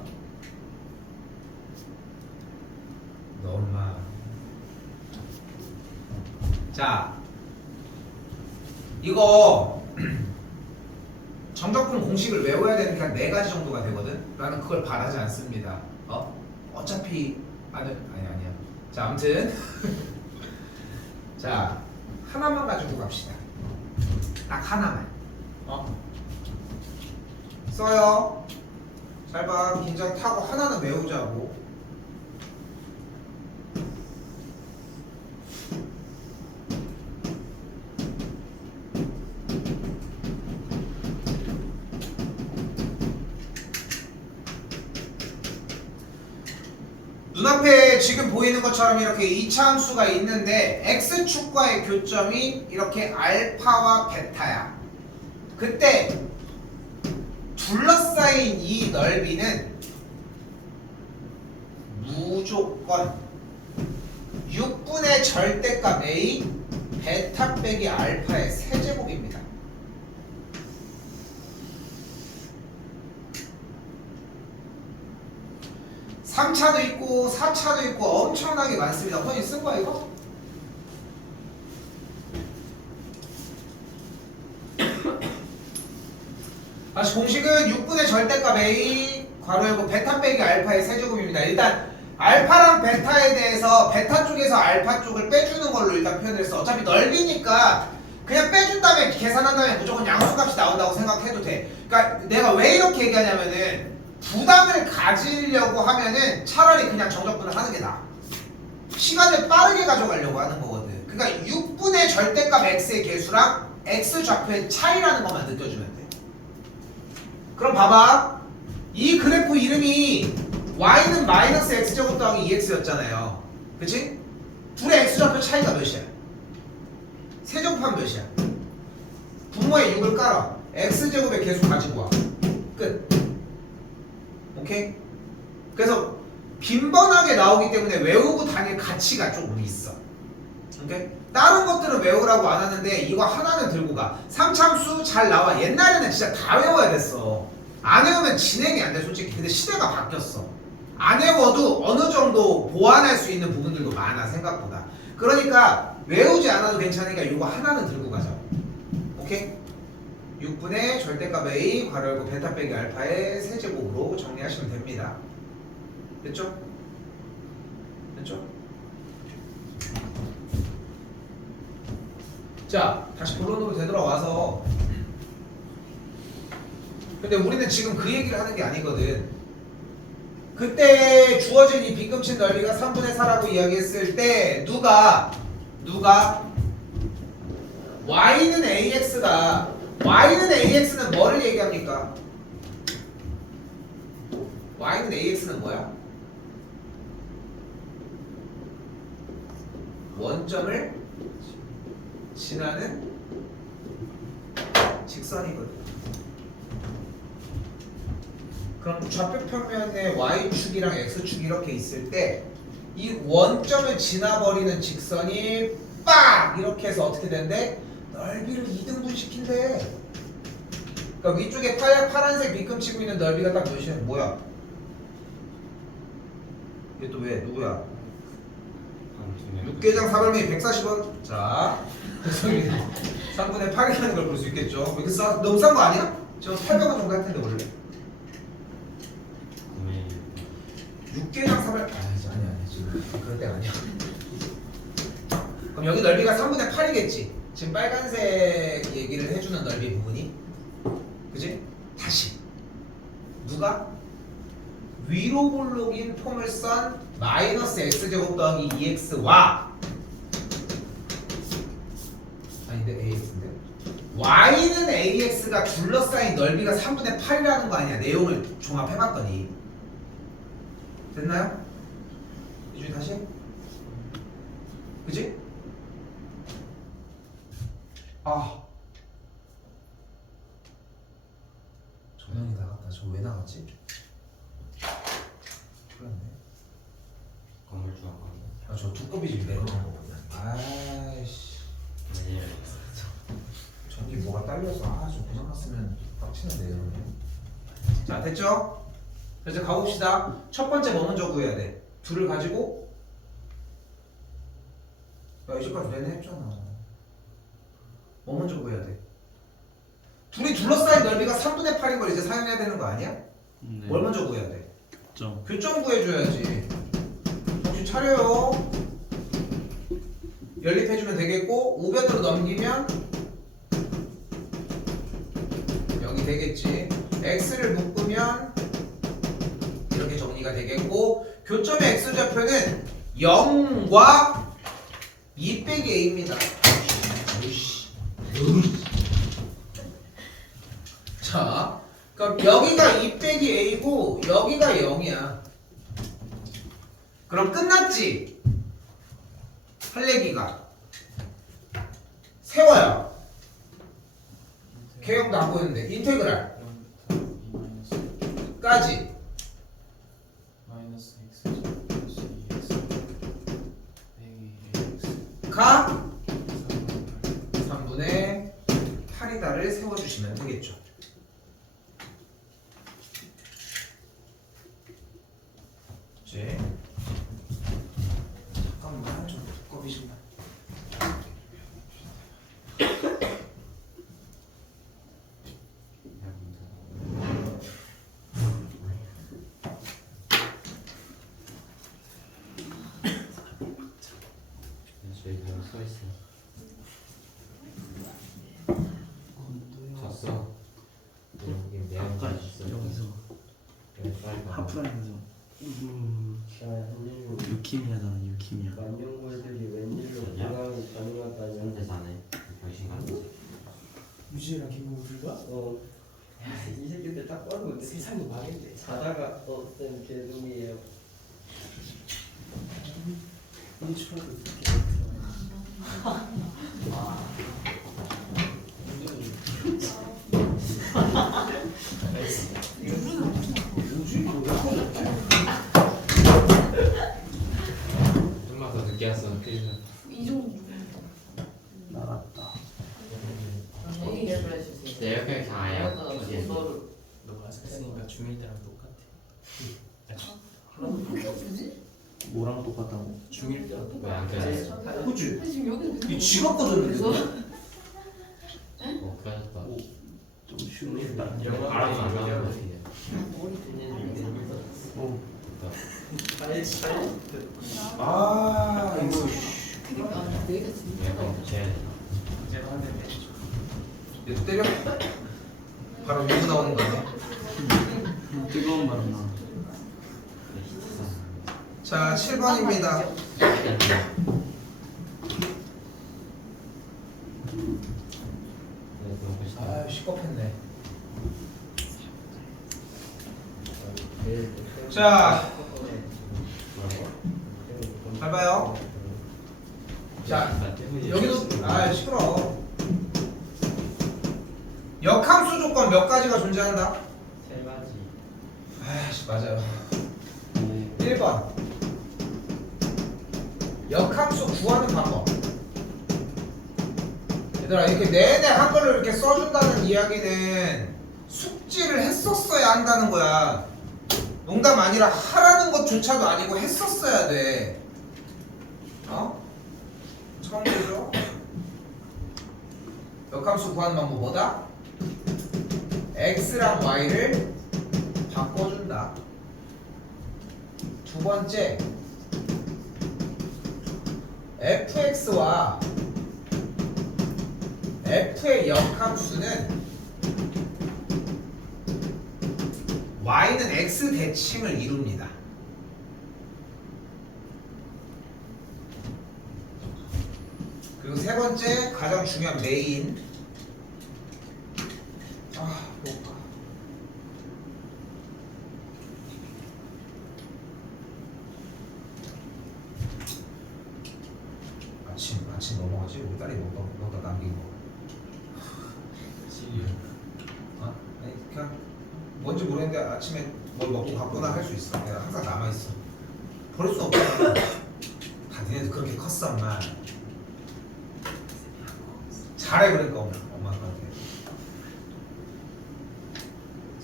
너무만. 자, 이거 정적분 공식을 외워야 되는 게 한 4가지 정도가 되거든? 나는 그걸 바라지 않습니다. 어차피 아니야. 자, 아무튼 자, 하나만 가지고 갑시다. 딱 하나만. 써요. 잘 봐. 긴장 타고 하나는 외우자고. 눈앞에 지금 보이는 것처럼 이렇게 이차함수가 있는데 x축과의 교점이 이렇게 알파와 베타야. 그때 둘러싸인 이 넓이는 무조건 6분의 절대값 a 베타 빼기 알파의 세제곱입니다. (3차도) 있고 4차도 있고 엄청나게 많습니다. 허니 쓴 거야 이거? 다시 공식은 6분의 절대값 a 괄호 열고 베타 빼기 알파의 세제곱입니다. 일단 알파랑 베타에 대해서 베타 쪽에서 알파 쪽을 빼주는 걸로 일단 표현을 했어. 어차피 넓이니까 그냥 빼준 다음에 계산한 다음에 무조건 양수값이 나온다고 생각해도 돼. 그러니까 내가 왜 이렇게 얘기하냐면은 부담을 가지려고 하면은 차라리 그냥 정적분을 하는 게 나아. 시간을 빠르게 가져가려고 하는 거거든. 그러니까 6분의 절대값 x의 개수랑 x 좌표의 차이라는 것만 느껴주면 돼. 그럼 봐봐. 이 그래프 이름이 y는 마이너스 x제곱 더하기 2x였잖아요. 그치? 둘의 x좌표 차이가 몇이야? 세제곱하면 몇이야? 분모에 6을 깔아. x제곱의 개수 가지고 와. 끝. 오케이? 그래서 빈번하게 나오기 때문에 외우고 다닐 가치가 조금 있어. 오케이? 다른 것들은 외우라고 안 하는데 이거 하나는 들고 가. 삼참수 잘 나와. 옛날에는 진짜 다 외워야 됐어. 안 외우면 진행이 안 돼, 솔직히. 근데 시대가 바뀌었어. 안 외워도 어느 정도 보완할 수 있는 부분들도 많아, 생각보다. 그러니까 외우지 않아도 괜찮으니까 이거 하나는 들고 가자. 오케이? 6분의 절대값 A 괄호 열고 베타 빼기 알파의 세제곱으로 정리하시면 됩니다. 됐죠? 됐죠? 자, 다시 본론으로 되돌아와서 근데 우리는 지금 그 얘기를 하는 게 아니거든. 그때 주어진 이 빈금친 넓이가 3분의 4라고 이야기했을 때 누가 y는 ax가 y는 ax는 뭐를 얘기합니까? y는 ax는 뭐야? 원점을 지나는 직선이거든. 그럼 좌표 평면에 y축이랑 x축이 이렇게 있을 때 이 원점을 지나버리는 직선이 빡! 이렇게 해서 어떻게 된대? 넓이를 2등분 시킨대. 그러니까 위쪽에 파란색 밑금치고 있는 넓이가 딱 몇이야? 뭐야? 이게 또 왜? 누구야? 육개장 400ml 140원. 자, 그래서 3분의 8이라는 걸 볼 수 있겠죠. 왜 이렇게 싸? 너무 싼 거 아니야? 지금 800원 정도 할 텐데 원래. 육개장 400. 아니야 지금 그럴 때가 아니야. 그럼 여기 넓이가 3분의 8이겠지. 지금 빨간색 얘기를 해주는 넓이 부분이, 그지? 다시 누가 위로 볼록인 폼을 썬 마이너스 x제곱 더하기 2x와 아닌데 ax인데 y는 ax가 둘러싸인 넓이가 3분의 8이라는 거 아니야. 내용을 종합해봤더니 됐나요? 이준이 다시 해. 그지? 아 정연이 나갔다. 저 왜 나갔지? 그렇네. 건물주가 아, 저 두꺼비 집 내려오는 거구나. 아이씨. 전기 뭐가 딸려서 좀 고장 났으면 빡치는데 이러면. 자 됐죠? 그래서 가봅시다. 첫 번째 뭐 먼저 구해야 돼? 둘을 가지고 야 이제까지 내내 했잖아. 뭐 먼저 구해야 돼? 둘이 둘러싸인 넓이가 3분의 8인 걸 이제 사용해야 되는 거 아니야? 네. 뭘 먼저 구해야 돼? 점. 교점 구해줘야지. 정신 차려요. 연립해주면 되겠고 우변으로 넘기면 여기 되겠지. x를 묶으면 이렇게 정리가 되겠고 교점의 x좌표는 0과 2 빼기 a입니다. 자, 그럼 여기가 2 빼기 a고 여기가 0이야. 그럼 끝났지? 할 얘기가 세워요. 개형도 안 보이는데 인테그랄 까지 마이너스 x 플러스 2x 빼기 x 가 3분의 8이다를 세워주시면 되겠죠. 이제 잠깐만 좀 두꺼비 좀. 저희 그냥 서 있어. 졌어. 여기 내 아까 앞에 있어. 여기서 여기 빨리 가. 하프라인에서 유키미아잖아 유키미아. 만년골들이 웬일로 아니야? 공항이 가능하다냐? 현대 사네. 병신 같은. 유지랑 김문들과 야, 이 새끼들 딱 봐도 세상이 망했네. 자다가 쌤 개dum이에요. 이 추억을 듣게 좀만 더 늦게 왔어. 큰일 나. 이 정도 나갔다. 여기 예를 해주세요. 내 옆에 그냥 아야. 너를 너가 했으니까 중1 때랑 똑같아. 왜 이렇게 아프지? 뭐랑 똑같다고? 중1 때랑 왜안 껴졌어? 그치? 지금 여기 이 지갑 꺼졌는데. 그래서 어, 빠졌다. 좀 쉬운 거 영어 알아서 안 나오는 것 같아요. 오. 아 이거 그니까 내가 진짜 이거 제 제가 하는데 이거 때려? 바로 위로 나오는 거 아니야? 뜨거운 바람 나. 자 7번입니다. 아 시겁했네. 자, 잘 봐요. 자, 여기도 시끄러워. 역함수 조건 몇 가지가 존재한다? 세 가지. 아이씨 맞아요. 1번 역함수 구하는 방법. 얘들아 이렇게 내내 한글로 이렇게 써준다는 이야기는 숙지를 했었어야 한다는 거야. 농담 아니라 하라는 것조차도 아니고 했었어야 돼. 어? 처음 보죠? 역함수 구하는 방법 뭐다? x랑 y를 바꿔준다. 두 번째 fx와 f의 역함수는 y는 x 대칭을 이룹니다. 그리고 세 번째 가장 중요한 메인. 배고파. 아침 넘어가지? 우리 딸이 먹다 남긴 거. 아니 그냥 뭔지 모르겠는데 아침에 뭘 먹고 갔구나 할 수 있어. 내가 항상 남아 있어. 버릴 수 없잖아. 다 니네도 그렇게 컸어 엄마. 잘해 그러니까 엄마한테.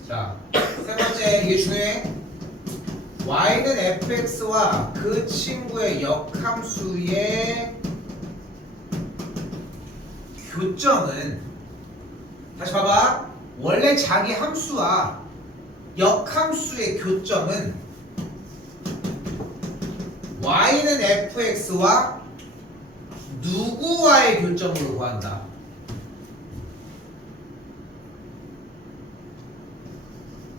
자, 세 번째 이게 중요해. y는 fx와 그 친구의 역함수의 교점은 다시 봐봐. 원래 자기 함수와 역함수의 교점은 y는 fx와 누구와의 교점으로 구한다.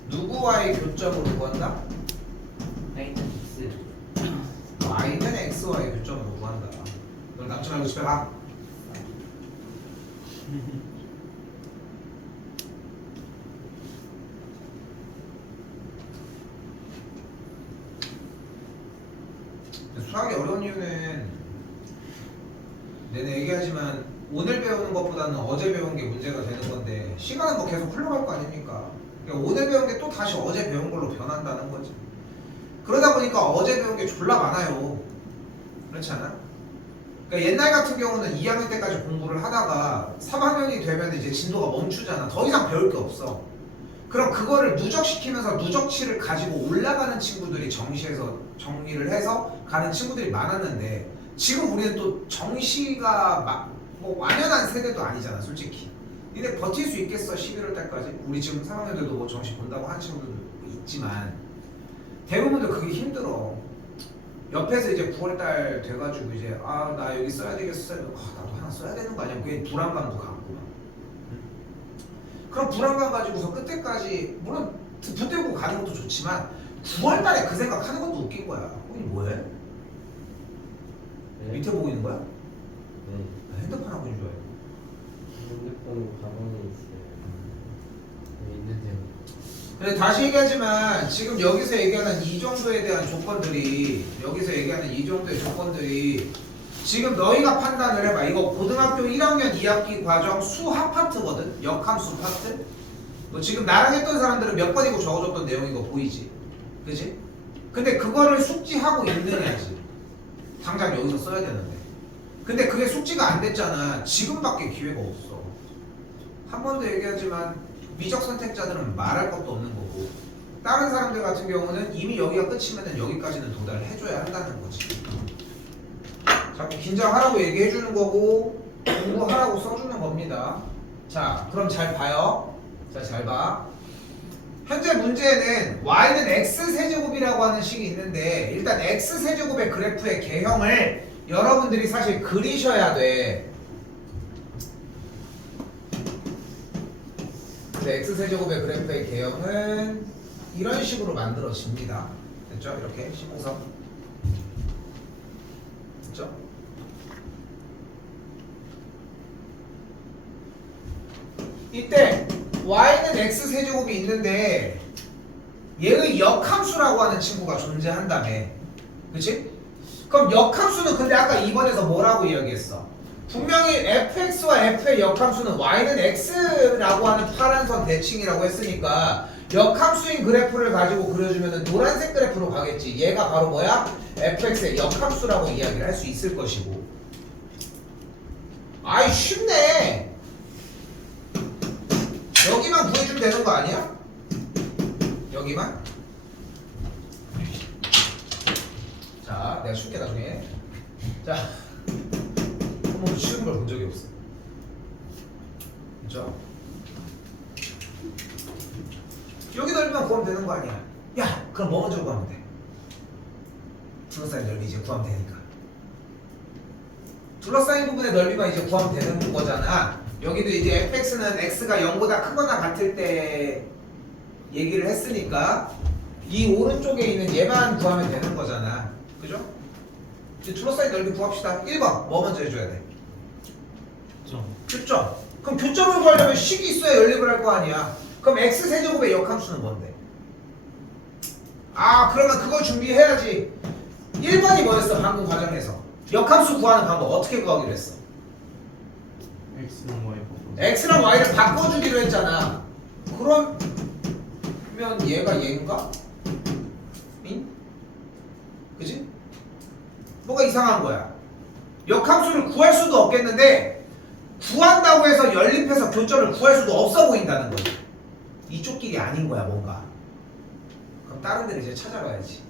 누구와의 교점으로 구한다? y는 x와의 교점으로 구한다. 너 남지 말고 집에 가. 수학이 어려운 이유는 내가 얘기하지만 오늘 배우는 것보다는 어제 배운 게 문제가 되는 건데 시간은 뭐 계속 흘러갈 거 아닙니까? 그러니까 오늘 배운 게 또 다시 어제 배운 걸로 변한다는 거지. 그러다 보니까 어제 배운 게 졸라 많아요. 그렇지 않아? 그러니까 옛날 같은 경우는 2학년 때까지 공부를 하다가 3학년이 되면 이제 진도가 멈추잖아. 더 이상 배울 게 없어. 그럼 그거를 누적시키면서 누적치를 가지고 올라가는 친구들이 정리를 해서 가는 친구들이 많았는데 지금 우리는 또 정시가 뭐 완연한 세대도 아니잖아 솔직히. 니네 버틸 수 있겠어 11월 달까지? 우리 지금 3학년들도 뭐 정시 본다고 하는 친구들도 있지만 대부분도 그게 힘들어. 옆에서 이제 9월달 돼가지고 이제 나 여기 써야 되겠어. 나도 하나 써야 되는 거 아니야? 그게 불안감도 갖고. 그럼 불안감 가지고서 끝에까지 물론 붙들고 가는 것도 좋지만 9월달에 그 생각하는 것도 웃긴 거야. 이게 뭐해? 네. 밑에 보고 있는 거야? 네. 핸드폰 하고 있는 줄 알고. 핸드폰 가방에 있어요. 있는데요. 근데 다시 얘기하지만 지금 여기서 얘기하는 이 정도에 대한 조건들이 지금 너희가 판단을 해봐. 이거 고등학교 1학년 2학기 과정 수학 파트거든. 역함수 파트. 너 지금 나랑 했던 사람들은 몇 번이고 적어줬던 내용인 거 보이지? 그치? 근데 그거를 숙지하고 있느냐지. 당장 여기서 써야 되는데. 근데 그게 숙지가 안 됐잖아. 지금밖에 기회가 없어. 한 번 더 얘기하지만 미적 선택자들은 말할 것도 없는 거고 다른 사람들 같은 경우는 이미 여기가 끝이면 여기까지는 도달을 해줘야 한다는 거지. 자꾸 긴장하라고 얘기해주는 거고 공부하라고 써주는 겁니다. 자, 그럼 잘 봐요. 자, 잘 봐. 현재 문제에는 y는 x세제곱이라고 하는 식이 있는데 일단 x세제곱의 그래프의 개형을 여러분들이 사실 그리셔야 돼. x세제곱의 그래프의 개형은 이런 식으로 만들어집니다. 됐죠? 이렇게 시공선. 됐죠? 이때 y는 x세제곱이 있는데 얘의 역함수라고 하는 친구가 존재한다며. 그치? 그럼 역함수는 근데 아까 2번에서 뭐라고 이야기했어? 분명히 fx와 f의 역함수는 y는 x라고 하는 파란선 대칭이라고 했으니까 역함수인 그래프를 가지고 그려주면 노란색 그래프로 가겠지. 얘가 바로 뭐야? fx의 역함수라고 이야기를 할 수 있을 것이고. 아이 쉽네. 여기만 구해주면 되는 거 아니야? 여기만? 자, 내가 쉽게 나중에. 자, 한 번도 쉬운 걸 본 적이 없어. 그죠? 여기 넓이만 구하면 되는 거 아니야? 야, 그럼 뭐 먼저 구하면 돼? 둘러싸인 넓이 이제 구하면 되니까. 둘러싸인 부분의 넓이만 이제 구하면 되는 거잖아. 여기도 이제 fx는 x가 0보다 크거나 같을 때 얘기를 했으니까 이 오른쪽에 있는 얘만 구하면 되는 거잖아. 그죠? 이제 둘러싸인 넓이 구합시다. 1번 뭐 먼저 해줘야 돼? 교점. 그럼 교점을 구하려면 식이 있어야 연립을 할 거 아니야. 그럼 x세제곱의 역함수는 뭔데? 아, 그러면 그걸 준비해야지. 1번이 뭐였어? 방금 과정에서 역함수 구하는 방법 어떻게 구하기로 했어? x랑 y 바꿔. x랑 y를 바꿔주기로 했잖아. 그러면 얘가 얘인가? 응? 그지? 뭐가 이상한 거야. 역함수를 구할 수도 없겠는데 구한다고 해서 연립해서 교점을 구할 수도 없어 보인다는 거지. 이쪽 길이 아닌 거야 뭔가. 그럼 다른 데를 이제 찾아봐야지.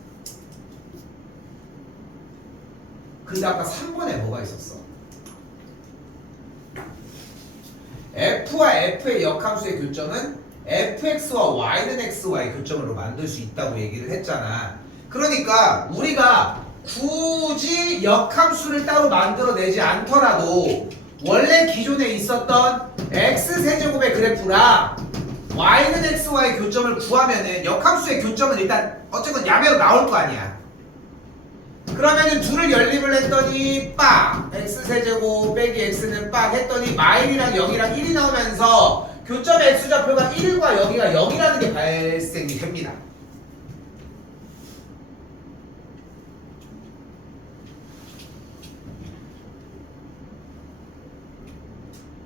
근데 아까 3번에 뭐가 있었어? f와 f의 역함수의 교점은 fx와 y는 x와의 교점으로 만들 수 있다고 얘기를 했잖아. 그러니까 우리가 굳이 역함수를 따로 만들어내지 않더라도 원래 기존에 있었던 x세제곱의 그래프랑 y는 x와의 교점을 구하면은 역함수의 교점은 일단 어쨌건 야매로 나올 거 아니야. 그러면은 둘을 연립을 했더니 빡 x세제곱 빼기 x는 빡 했더니 마일이랑 0이랑 1이 나오면서 교점의 x좌표가 1과 여기가 0이라는 게 발생이 됩니다.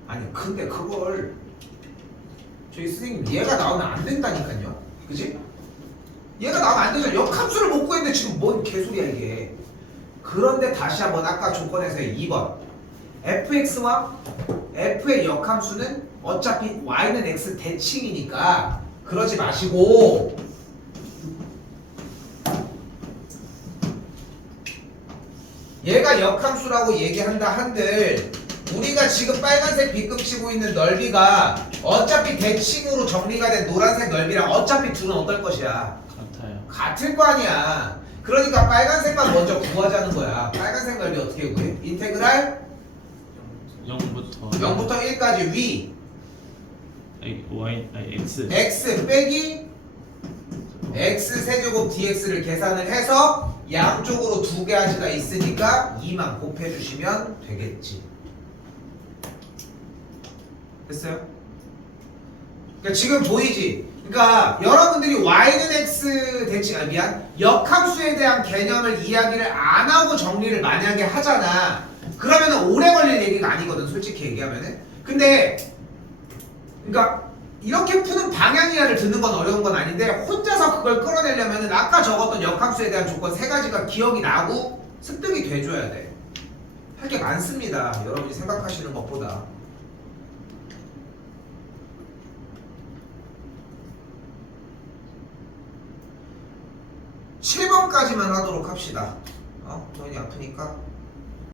아니 근데 그걸 저희 선생님 얘가 나오면 안 된다니까요. 그지? 얘가 나오면 안 되잖아. 역함수를 못 구했는데 지금 뭔 개소리야 이게. 그런데 다시 한번 아까 조건에서의 2번 fx와 f의 역함수는 어차피 y는 x 대칭이니까 그러지 마시고 얘가 역함수라고 얘기한다 한들 우리가 지금 빨간색 B급 치고 있는 넓이가 어차피 대칭으로 정리가 된 노란색 넓이랑 어차피 둘은 어떨 것이야? 같아요. 같을 거 아니야. 그러니까 빨간색만 먼저 구하자는 거야. 빨간색 넓이 어떻게 구해? 인테그랄 0부터 0부터 1까지 위 x x 빼기 x 세제곱 dx를 계산을 해서 양쪽으로 두 개 아지가 있으니까 2만 곱해주시면 되겠지. 됐어요? 그러니까 지금 보이지? 그러니까 여러분들이 y는 x 대칭 미안 역함수에 대한 개념을 이야기를 안 하고 정리를 만약에 하잖아. 그러면은 오래 걸릴 얘기가 아니거든 솔직히 얘기하면은. 근데 그러니까 이렇게 푸는 방향이야를 듣는 건 어려운 건 아닌데 혼자서 그걸 끌어내려면은 아까 적었던 역함수에 대한 조건 세 가지가 기억이 나고 습득이 돼줘야 돼. 할 게 많습니다. 여러분이 생각하시는 것보다. (7번까지만) 하도록 합시다. 도현이 아프니까